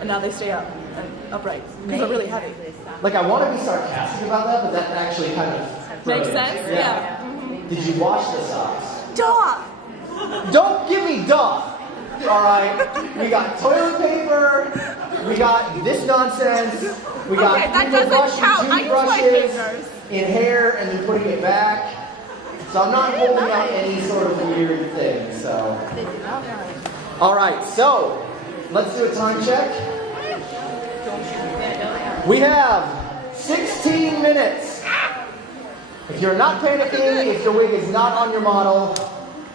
And now they stay up and upright, because they're really heavy. Like I want to be sarcastic about that, but that actually kind of Makes sense? Yeah. Did you wash the socks? Duh! Don't give me duh! Alright, we got toilet paper, we got this nonsense, we got Okay, that people doesn't brushing count. I use my toothbrushes fingers. in hair and then putting it back. So I'm not holding out any sort of weird thing, so. All right, so let's do a time check. We have 16 minutes. If you're not panicking, if your wig is not on your model,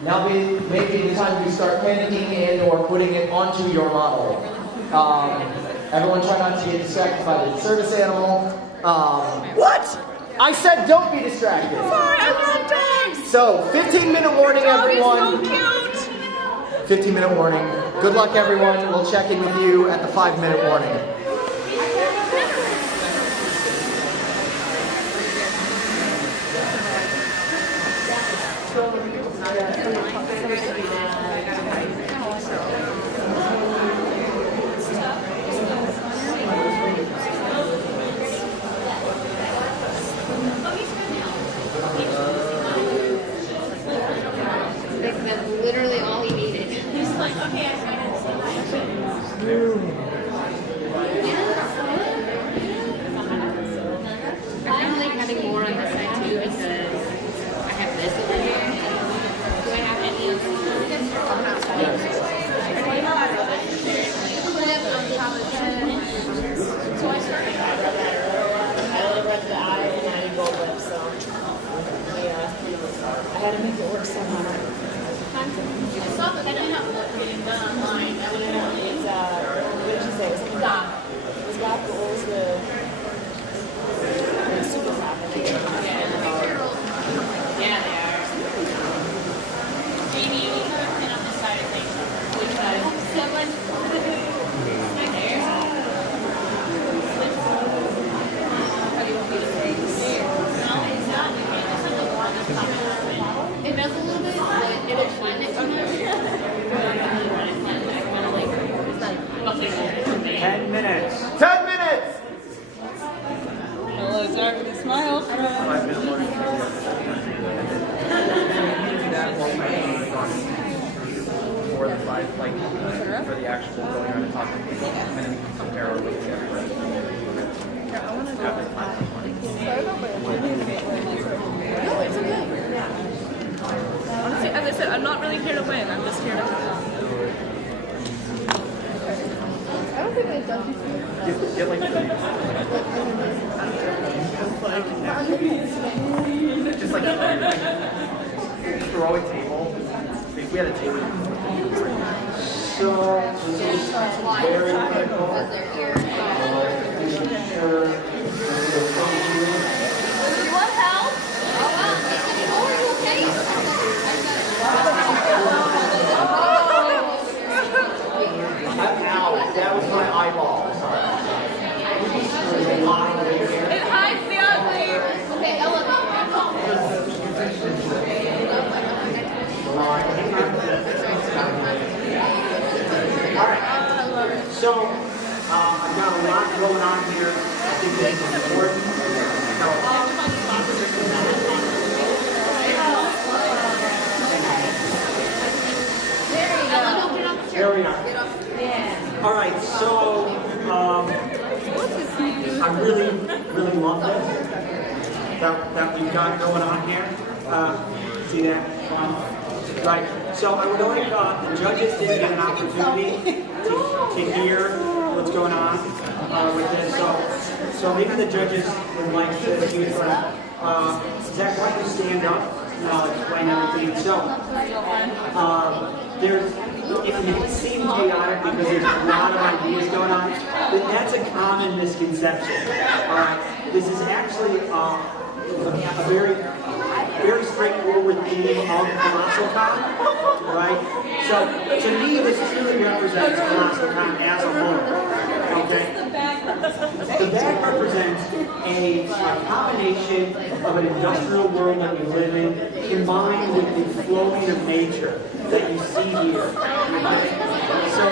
now may be the time you start panicking and or putting it onto your model. Everyone try not to get distracted by the service animal. What? I said don't be distracted. Sorry, I love dogs. So, 15-minute warning, everyone. So cute. 15-minute warning. Good luck, everyone. We'll check in with you at the 5-minute warning. Literally all he needed. He's like, okay, I tried it. I'm like having more on this side too because I have this over here. Do I have any of them? So I started. I only read the eye and I didn't go lip, so yeah, I had to make it work somehow. I saw that they didn't have work getting done online. That would have It's what did she say? It was something Doc. It was Doc that was the super top. Yeah, they are. Jamie, you put a pin on this side of things. Which side? Someone. Right there. How do you want me to say? No, it's not. You can't just like the one that's on It does a little bit, but it will flatten it too much. 10 minutes. 10 minutes! Hello, sorry for the smile. 5-minute warning. For the five, like, for the actual going on and talking to people, and then we can compare with the other. No, it's okay. Honestly, as I said, I'm not really here to win. I'm just here to have fun. I don't think I've done before. Get like just like throw a table. We had a table. So, this is very critical. Sure. You want help? Are you okay? Ow, that was my eyeball. Sorry. It hides the ugly. Okay, Ella. Alright, so I've got a lot going on here. I think that it's important. There we are. Alright, so I really love this that we've got going on here. See that? Right. So I would like the judges didn't get an opportunity to hear what's going on with this. So maybe the judges would like to see sort of Zach, why don't you stand up and I'll explain everything. So it may seem chaotic because there's a lot of ideas going on, but that's a common misconception. This is actually a very straightforward theme of Colossalcon, right? So to me, this truly represents Colossalcon as a whole. Okay? The bag represents a combination of an industrial world that we live in, combined with the flowing of nature that you see here. So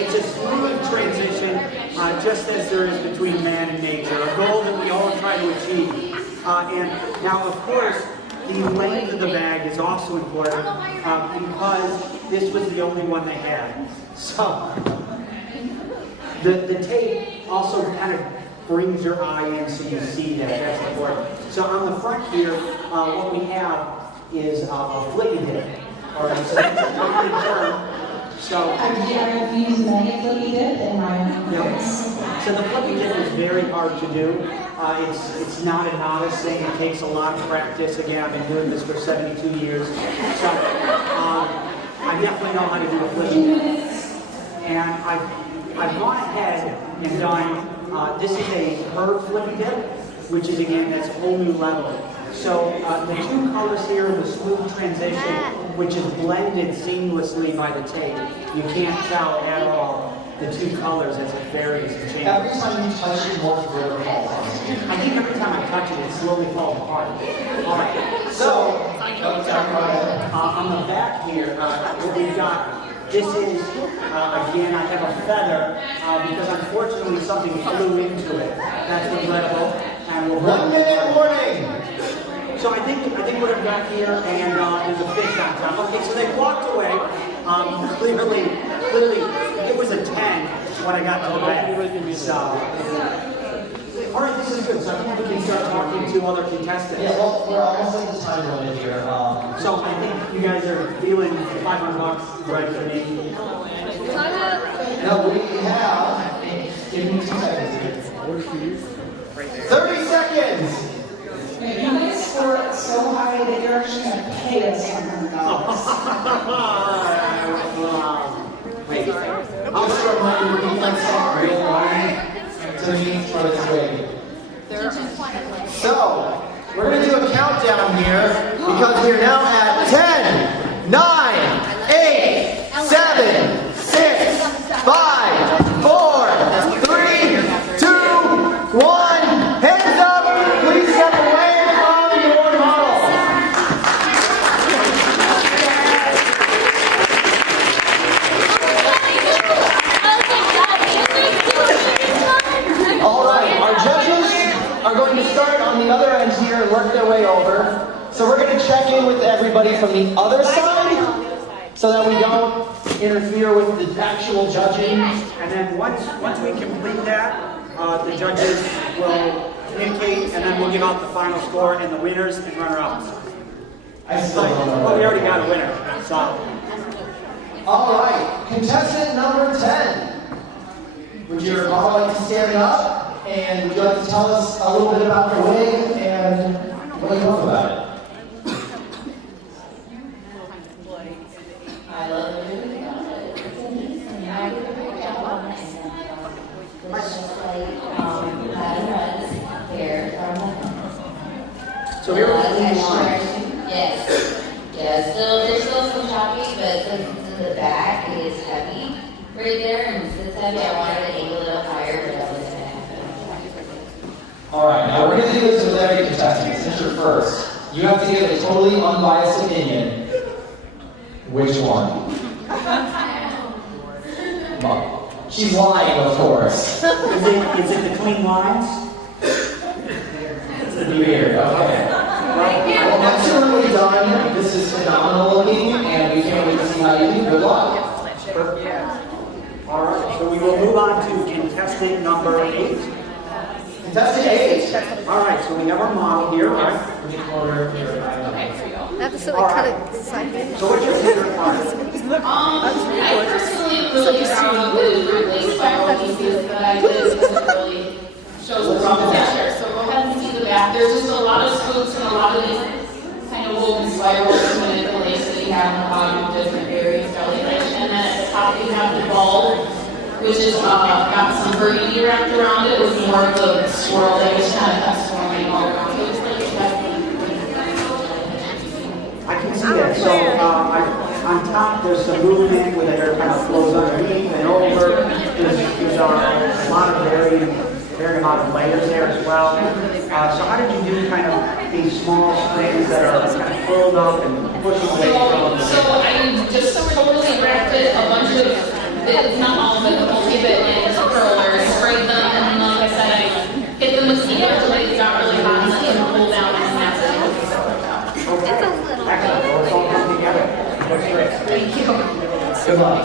it's a smooth transition, just as there is between man and nature, a goal that we all try to achieve. And now, of course, the length of the bag is also important because this was the only one they had. So the tape also kind of brings your eye in so you see that. That's important. So on the front here, what we have is a flippy dip. All right, so it's a complete term. So I've used many flippy dip in my works. So the flippy dip is very hard to do. It's not a novice thing. It takes a lot of practice. Again, I've been doing this for 72 years. So I definitely know how to do a flippy dip. And I've gone ahead and done, this is a curved flippy dip, which is, again, that's a whole new level. So the two colors here, the smooth transition, which is blended seamlessly by the tape. You can't tell at all the two colors as it varies and changes. Every time you touch it, more flavor falls. I think every time I touch it, it slowly falls apart. All right. So on the back here, what we've got, this is, again, I have a feather because unfortunately something flew into it. That's regrettable. And we'll 1 minute warning. So I think what I've got here, and there's a fish on top. Okay, so they walked away. Clearly, it was a 10 when I got to the bag. So, all right, this is good. So I think we can start talking to other contestants. Yeah, well, we're almost at the time limit here. So I think you guys are feeling $500 right for me. No, we have. Give me 2 seconds here. 30 seconds. You guys scored so high that you're actually going to pay us $100. Wait. Just a reminder, defense set real wide to me for this wig. So, we're going to do a countdown here because we are now at 10, 9, 8, 7, 6, 5, 4, 3, 2, 1. Hands up! Please step away from your model. All right, our judges are going to start on the other end here and work their way over. So we're going to check in with everybody from the other side so that we don't interfere with the actual judging. And then once we complete that, the judges will communicate, and then we'll give out the final score and the winners and runner-ups. Well, we already got a winner, so. All right, contestant number 10. Would your model like to stand up, and would you like to tell us a little bit about the wig and what you love about it? I love everything about it. I did a great job on it. It's just like Madam Red's hair from So here Yes. Yeah, there's still some choppy, but since it's in the back, it is heavy right there, and since it's heavy, I wanted to angle it up higher, but that wasn't going to happen. All right, now we're going to do this with every contestant. Since you're first, you have to give a totally unbiased opinion. Which one? Well, she's lying, of course. Is it the clean lines? It's the beard, okay. Well, that's really done. This is phenomenal looking, and we can't wait to see how you do. Good luck. All right, so we will move on to contestant number 8. Contestant 8. All right, so we have our model here, right? I have to cut it sideways. So what's your favorite part? I personally really proud of the lace spiral pieces that I did because it really shows the raw texture. So go ahead and see the back. There's just a lot of scoops and a lot of these kind of woven spirals to manipulate that you have on the bottom of different areas jellyfish. And then at the top you have the ball, which is got some burgundy wrapped around it with more of the swirl that was kind of forming all around. So it's like I can see that. So on top, there's some movement where the hair kind of flows underneath and over. There's a lot of very lot of layers there as well. So how did you do kind of these small strands that are kind of curled up and pushing away from the So I just totally wrapped it a bunch of bits, not all of it, but multi-bit in curlers, sprayed them, and then like I said, I hit them with heat until they got really hot and then pull down and that's it. It's a little Excellent. It's all come together. That's great. Thank you. Good luck.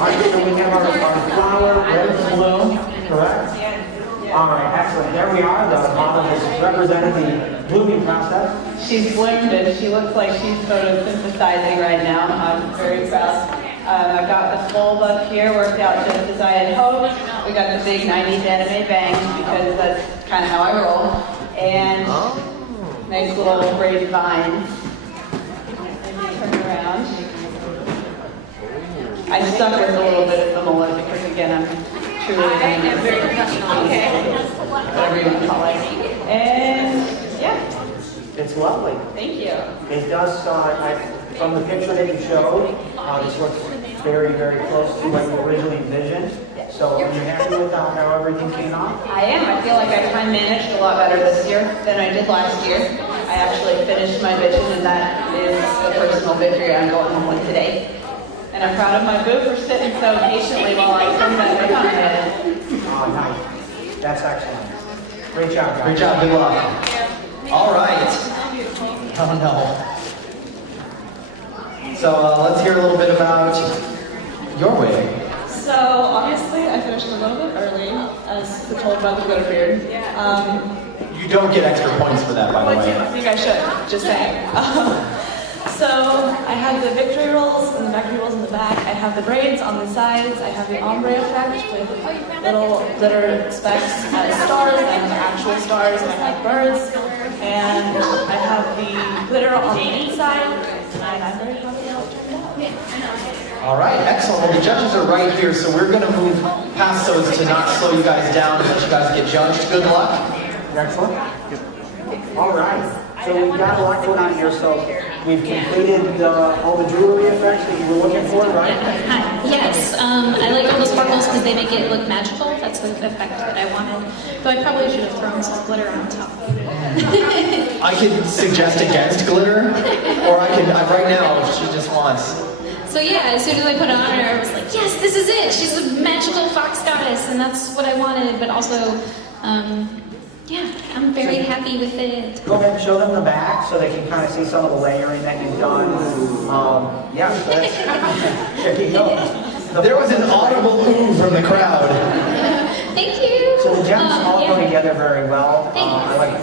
All right, so we have our flower, red and blue, correct? Yeah. All right, excellent. There we are. The model is representing the blooming process. She's bloomed and she looks like she's photosynthesizing right now. I'm very proud. I've got the full look here worked out just as I had hoped. We got the big 90s anime bangs because that's kind of how I roll. And nice little braided vines. Turn around. I stuck with a little bit of the mullet because again I'm truly very professional. Okay. Whatever you want to call it. And yeah. It's lovely. Thank you. It does, from the picture that you showed, this looks very, very close to what you originally envisioned. So are you happy with how everything came out? I am. I feel like I time managed a lot better this year than I did last year. I actually finished my vision and that is a personal victory I'm going home with today. And I'm proud of my boo for sitting so patiently while I turned that wig on my head. Oh, nice. That's excellent. Great job, guys. Great job. Good luck. All right. Oh no. So let's hear a little bit about your wig. So obviously I finished a little bit early, as told by the glitter beard. You don't get extra points for that, by the way. I think I should, just saying. So I have the victory rolls and the victory rolls in the back. I have the braids on the sides. I have the ombre effect with little glitter specks as stars. I have actual stars and I have birds. And I have the glitter on the inside. And I'm very happy how it turned out. All right, excellent. Well, the judges are right here, so we're going to move past those to not slow you guys down and let you guys get judged. Good luck. Excellent. All right. So we've got a lot going on here. So we've completed all the jewelry effects that you were looking for, right? Yes, I like all the sparkles because they make it look magical. That's the effect that I wanted. Though I probably should have thrown some glitter on top. I could suggest against glitter, or I can, right now, if she just wants. So yeah, as soon as I put it on her, I was like, yes, this is it. She's a magical fox goddess, and that's what I wanted. But also, yeah, I'm very happy with it. Go ahead and show them the back so they can kind of see some of the layering that you've done. Yeah, so that's, there you go. There was an audible ooh from the crowd. Thank you. So the gems all go yeah. together very well. Thanks. I like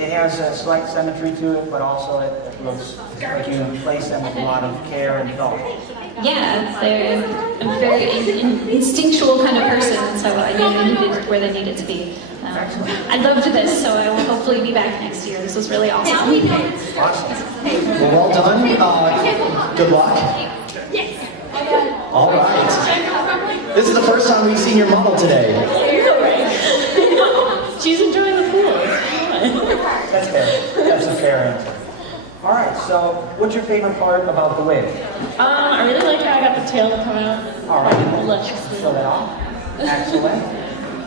it has a slight symmetry to it, but also it looks like you place them with a lot of care and thought. Yeah, I'm a very instinctual kind of person, so I needed where they needed to be. I loved this, so I will hopefully be back next year. This was really awesome. Awesome. Well, well done. Good luck. Yes. All right. This is the first time we've seen your model today. She's enjoying the pool. That's fair. That's a fair answer. All right, so what's your favorite part about the wig? I really like how I got the tail to come out. All right. Look. Show that off. Excellent.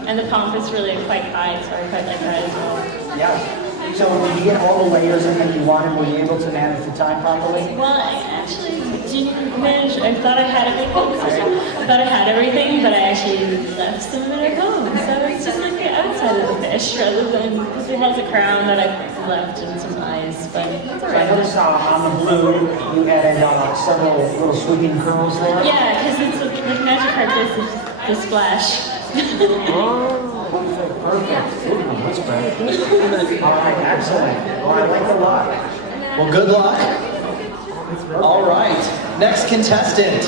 And the pomp is really quite high, so I quite like that as well. Yeah. So did you get all the layers in that you wanted? Were you able to manage the time properly? Well, I actually didn't manage. I thought I had everything. I thought I had everything, but I actually left some of it at home. So it's just like the outside of the fish, rather than because it has a crown that I left and some eyes. But I noticed on the blue you added several little sweeping curls there. yeah, because it's like Magikarp does the splash. Oh, perfect. That's great. All right, excellent. All right, I like the look. Well, good luck. All right. Next contestant,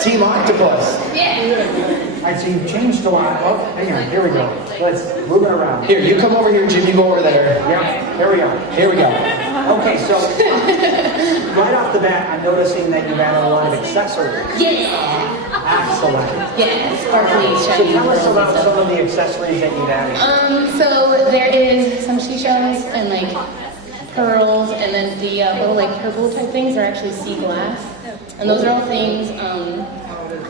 Team Octopus. All right, so you've changed a lot. Oh, hang on. Here we go. Let's move it around. Here, you come over here, Jim. You go over there. Yeah, here we are. Here we go. Okay, so right off the bat, I'm noticing that you've added a lot of accessories. Yeah. Excellent. Yeah, sparkly, So shiny. tell us about some of the accessories that you've added. So there is some seashells and like pearls, and then the little like purple type things are actually sea glass. And those are all things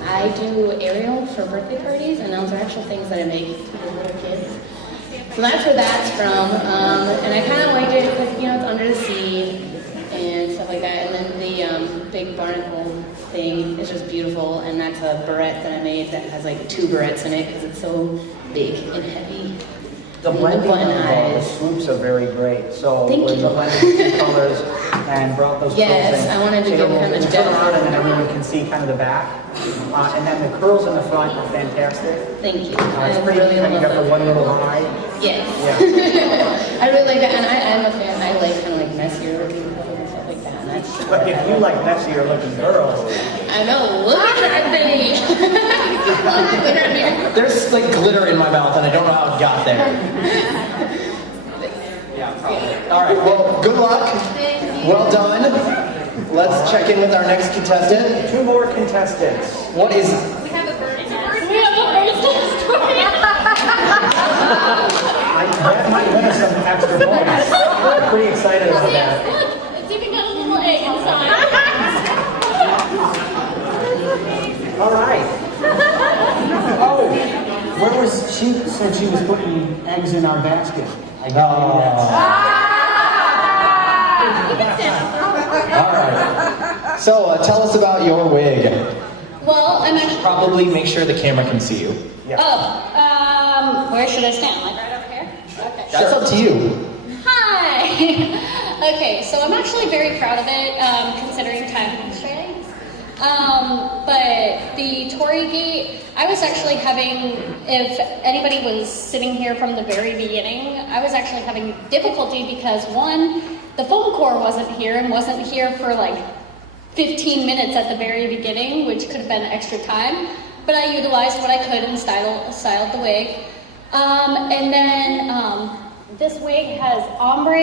I do aerial for birthday parties, and those are actual things that I make for little kids. So that's where that's from, and I kind of liked it because, you know, it's under the sea and stuff like that. And then the big barnacle thing is just beautiful, and that's a barrette that I made that has like 2 barrettes in it because it's so big and heavy. The blending of the swoops are very great. So with the blending of the colors, and brought those Yes, curls in. I wanted to So give you'll- him a you turn demo. around and then everyone can see kind of the back. And then the curls in the front are fantastic. Thank you. It's I pretty, really and you love got the them. one little eye. Yes. Yeah. I really like that, and I am a fan. I like kind of like messier looking clothes and stuff like that. And that's But if you like messier looking girls, I know. Look at that thing. There's like glitter in my mouth, and I don't know how it got there. Yeah, probably. All right. Well, good luck. Well done. Let's check in with our next contestant. 2 more contestants. What is? We have a bird nest. We have a bird nest. That might win us some extra points. I'm pretty excited about that. Look, it's even got a little egg inside. All right. Oh, where was she? Said she was putting eggs in our basket. I All right. So tell us about your wig. Well, I'm actually. Probably make sure the camera can see you. Oh, where should I stand? Like right over here? Okay. That's up to you. Hi. Okay, so I'm actually very proud of it, considering time constraints. But the Tory Gate, I was actually having, if anybody was sitting here from the very beginning, I was actually having difficulty because one, the foam core wasn't here and wasn't here for like 15 minutes at the very beginning, which could have been extra time. But I utilized what I could and styled the wig. And then this wig has ombre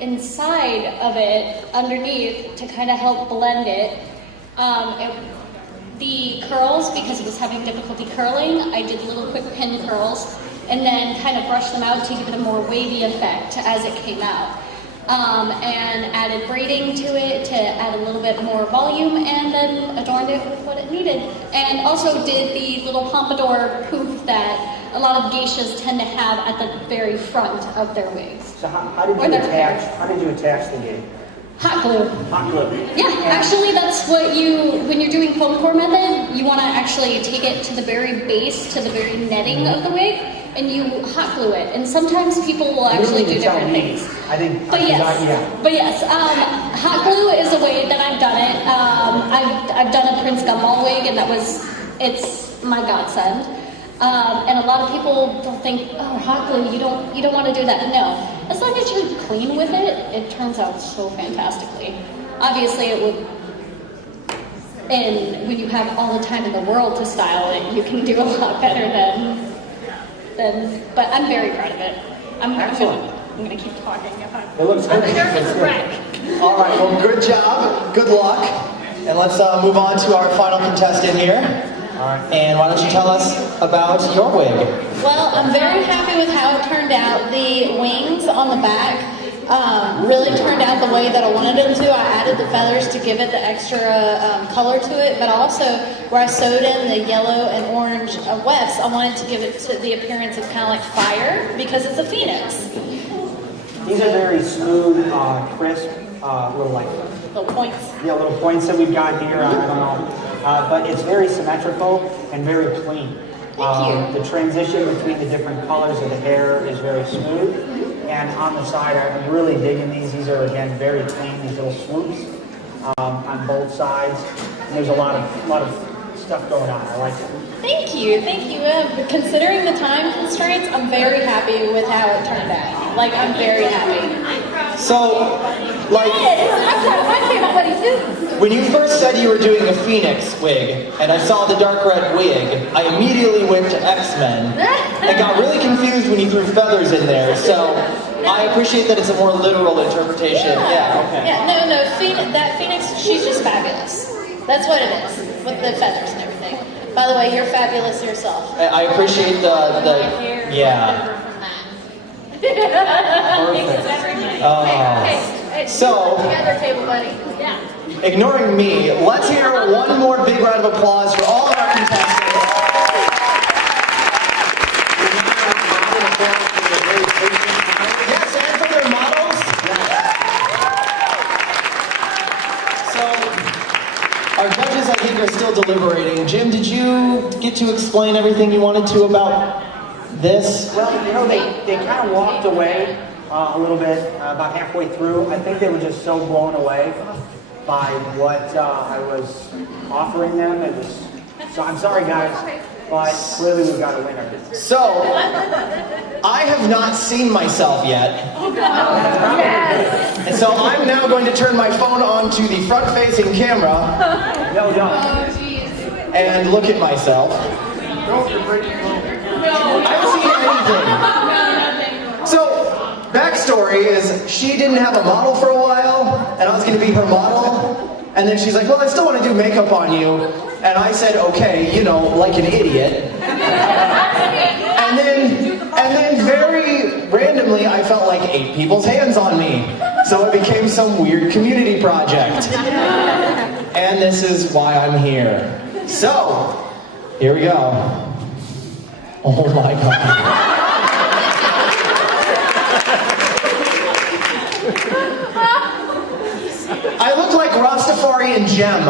inside of it, underneath, to kind of help blend it. The curls, because it was having difficulty curling, I did little quick pin curls and then kind of brushed them out to give it a more wavy effect as it came out. And added braiding to it to add a little bit more volume, and then adorned it with what it needed. And also did the little pompadour poof that a lot of geishas tend to have at the very front of their wigs. So how did you attach the wig? Hot glue. Hot glue. Yeah, actually that's what when you're doing foam core method, you want to actually take it to the very base, to the very netting of the wig, and you hot glue it. And sometimes people will actually do different things. I think. But yes, hot glue is a way that I've done it. I've done a Prince Gumball wig, and it's my godsend. And a lot of people don't think, oh, hot glue, you don't want to do that. No, as long as you're clean with it, it turns out so fantastically. Obviously, it would. And when you have all the time in the world to style it, you can do a lot better than. But I'm very proud of it. I'm gonna keep talking. It looks good. All right. Well, good job. Good luck. And let's move on to our final contestant here. All right. And why don't you tell us about your wig? Well, I'm very happy with how it turned out. The wings on the back really turned out the way that I wanted them to. I added the feathers to give it the extra color to it, but also where I sewed in the yellow and orange wefts, I wanted to give it to the appearance of kind of like fire because it's a phoenix. These are very smooth, crisp, little points. Yeah, little points that we've got here. I don't know, but it's very symmetrical and very clean. Thank you. The transition between the different colors of the hair is very smooth. And on the side, I'm really digging these. These are, again, very clean, these little swoops on both sides. And there's a lot of stuff going on. I like it. Thank you. Considering the time constraints, I'm very happy with how it turned out. Like, I'm very happy. So, like, I'm proud of my family too. when you first said you were doing a Phoenix wig, and I saw the dark red wig, I immediately went to X-Men and got really confused when you threw feathers in there. So, I appreciate that it's a more literal interpretation. Yeah, okay. Yeah, no, that Phoenix, she's just fabulous. That's what it is, with the feathers and everything. By the way, you're fabulous yourself. I appreciate the yeah. So, Together, table buddy. Yeah. ignoring me, let's hear one more big round of applause for all of our contestants. Yes, and for their models. So, our judges, I think, are still deliberating. Jim, did you get to explain everything you wanted to about this? Well, they kind of walked away a little bit, about halfway through. I think they were just so blown away by what I was offering them. It was, so I'm sorry guys, but clearly we've got a winner. So, I have not seen myself yet. Oh, God. Yes. And so I'm now going to turn my phone on to the front-facing camera. No, don't. Oh, jeez. And look at myself. I haven't seen anything. So, backstory is she didn't have a model for a while, and I was going to be her model. And then she's like, well, I still want to do makeup on you. And I said, okay, you know, like an idiot. And then very randomly, I felt like 8 people's hands on me. So it became some weird community project. And this is why I'm here. So, here we go. Oh my God. I look like Rastafari and Jem.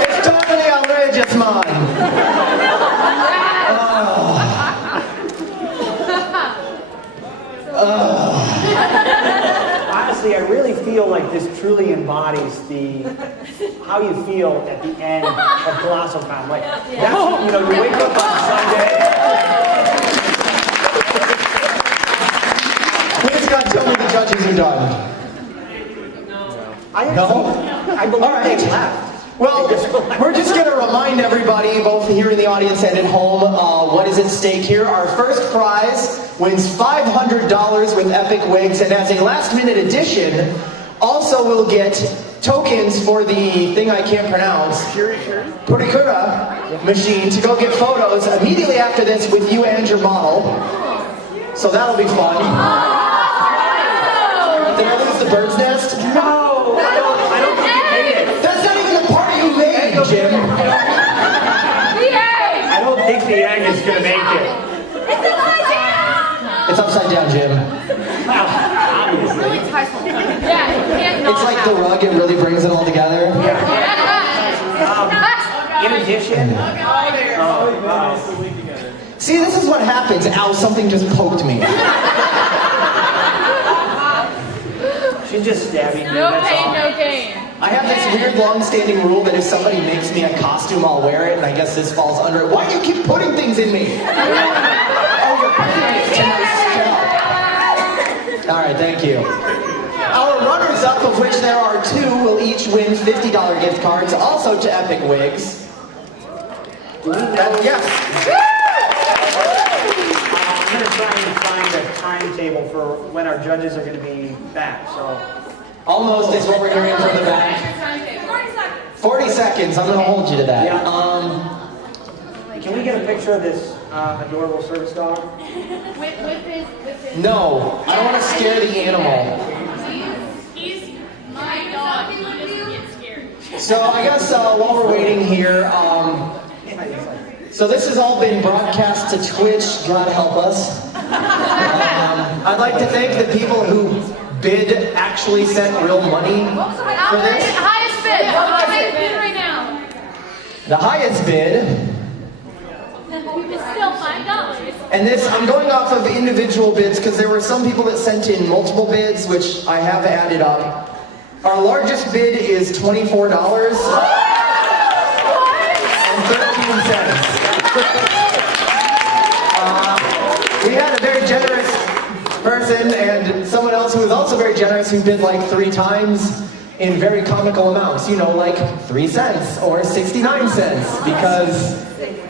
It's totally outrageous, man. Honestly, I really feel like this truly embodies how you feel at the end of Colossalcon. Like, that's, you know, you wake up on Sunday. Please God, tell me the judges are done. I believe they left. Well, we're just going to remind everybody, both here in the audience and at home, what is at stake here. Our first prize wins $500 with Epic Wigs, and as a last-minute addition, also will get tokens for the thing I can't pronounce, Purikura machine, to go get photos immediately after this with you and your model. So that'll be fun. Did I lose the bird's nest? No! I don't think you made it. That's not even the part you made, Jim. I don't think the egg is going to make it. It's upside down, Jim. Obviously. It's like the rug, it really brings it all together. In addition, see, this is what happens. Ow, something just poked me. she's just stabbing me. No that's pain, all. no gain. I have this weird long-standing rule that if somebody makes me a costume, I'll wear it, and I guess this falls under it. Why do you keep putting things in me? Oh, you're putting it to my scalp. All right, thank you. Our runners-up, of which there are 2, will each win $50 gift cards, also to Epic Wigs. Yes. I'm going to try and find a timetable for when our judges are going to be back. So, Almost is what we're hearing from the back. 40 seconds. I'm going to hold you to that. Yeah. Can we get a picture of this adorable service dog? With his No, I don't want to scare the animal. He's my dog. He doesn't get scared. So I guess while we're waiting here, so this has all been broadcast to Twitch. God help us. I'd like to thank the people who bid actually sent real money for this. highest bid. What's the highest bid right now? The highest bid, It's still $5. and this, I'm going off of individual bids because there were some people that sent in multiple bids, which I have added up. Our largest bid is $24 and 13 cents. We had a very generous person and someone else who was also very generous who bid like 3 times in very comical amounts, you know, like 3 cents or 69 cents because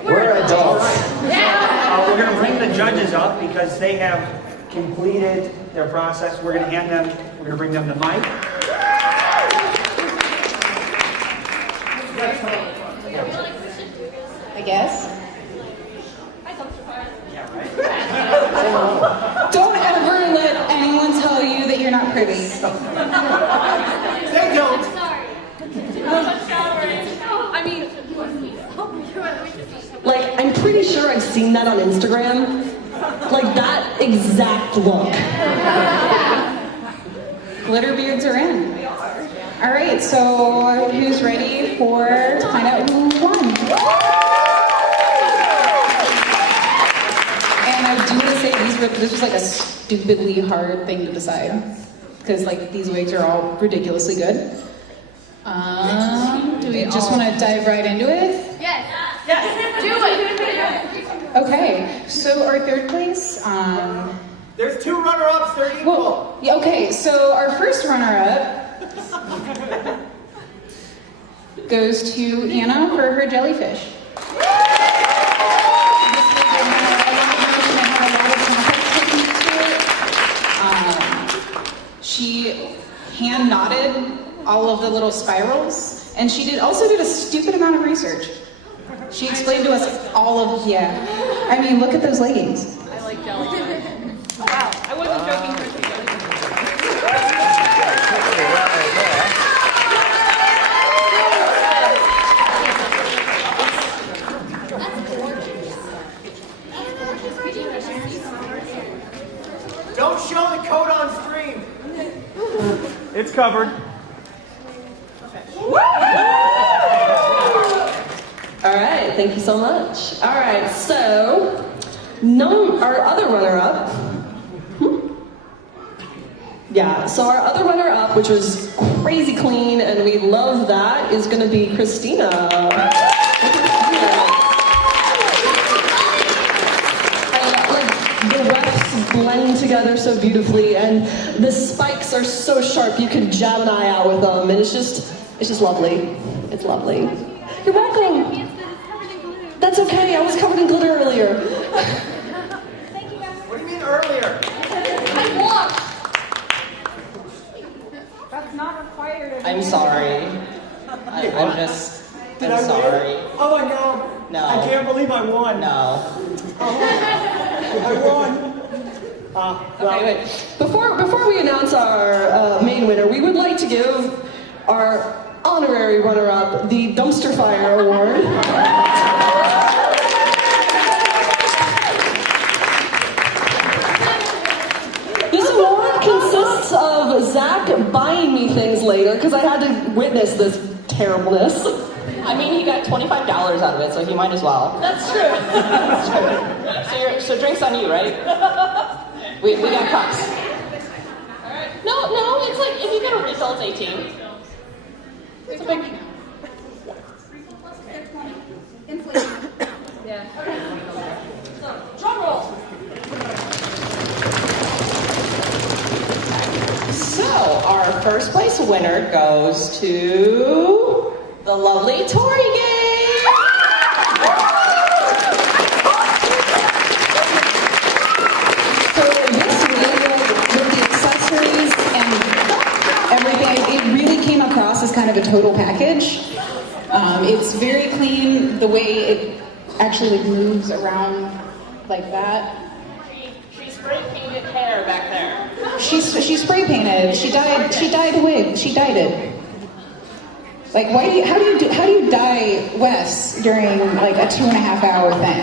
we're adults. We're going to bring the judges up because they have completed their process. We're going to hand them, we're going to bring them the mic. I guess. Don't ever let anyone tell you that you're not pretty. They don't. I mean, Like, I'm pretty sure I've seen that on Instagram. Like, that exact look. Glitter beards are in. All right, so who's ready to find out who won? this was like a stupidly hard thing to decide because like these wigs are all ridiculously good. Do we just want to dive right into it? Yes. Yes. Do it. Okay, so our third place. There's 2 runner-ups, they're equal. Well, yeah, okay, so our first runner-up goes to Anna for her jellyfish. She hand knotted all of the little spirals, and she also did a stupid amount of research. She explained to us all of, I mean, look at those leggings. I like jellyfish. Wow, I wasn't joking for Don't show the coat on stream. It's covered. All right, thank you so much. All right, so our other runner-up. Yeah, so our other runner-up, which was crazy clean, and we love that, is going to be Christina. The reps blend together so beautifully, and the spikes are so sharp you can jab an eye out with them, and it's just lovely. It's lovely. You're welcome. That's okay. I was covered in glitter earlier. What do you mean earlier? I walked. That's not required. I'm sorry. I'm sorry. Oh my god. No. I can't believe I won. No. I won. Okay, wait. Before we announce our main winner, we would like to give our honorary runner-up the Dumpster Fire Award. This award consists of Zach buying me things later because I had to witness this terribleness. I mean, he got $25 out of it, so he might as well. That's true. That's true. So drinks on you, right? We got cups. No, it's like if you get a refill, it's 18. It's a big. Drum roll. So our first place winner goes to the lovely Tori Gang. So this wig, with the accessories and everything, it really came across as kind of a total package. It's very clean, the way it actually moves around like that. She spray painted hair back there. She spray painted. She dyed the wig. She dyed it. Like, how do you dye Wes during like a 2.5 hour thing?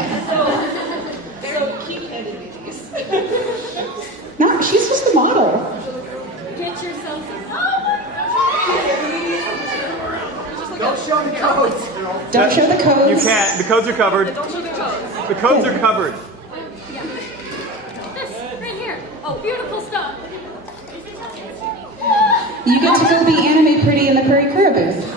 So Keith handed me these. No, she's just the model. Get yourself some. Don't show the codes. Don't show the codes. You can't. The codes are covered. Don't show the codes. The codes are covered. Yeah. This right here. Oh, beautiful stuff. You get to go be anime pretty in the Prairie Career booth.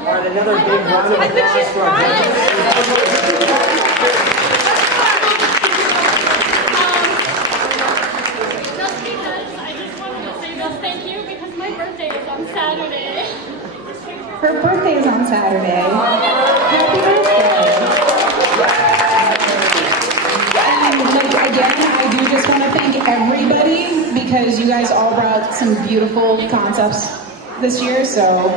All right, another big round of applause for our Just because I just wanted to say this thank you because my birthday is on Saturday. Her birthday is on Saturday. Happy birthday. And like again, I do just want to thank everybody because you guys all brought some beautiful concepts this year, so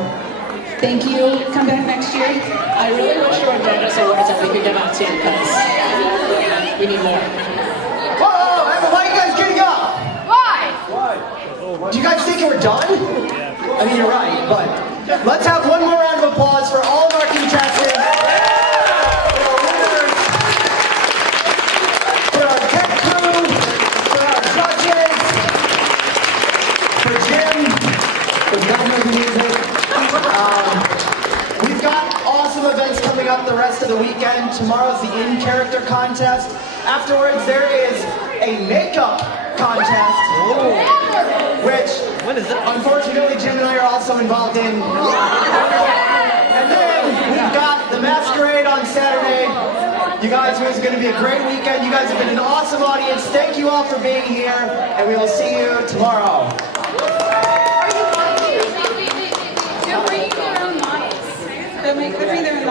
thank you. Come back next year. I really wish there were bonus awards that we could give out too, because we need more. Whoa, why are you guys getting up? Why? Do you guys think we're done? I mean, you're right, but let's have one more round of applause for all of our contestants. For our tech crew, for our judges. tomorrow's the in-character contest. Afterwards, there is a makeup contest, which, unfortunately, Jim and I are also involved in. And then we've got the masquerade on Saturday. You guys, it was going to be a great weekend. You guys have been an awesome audience. Thank you all for being here, and we will see you tomorrow. They're bringing their own mics. They're bringing their own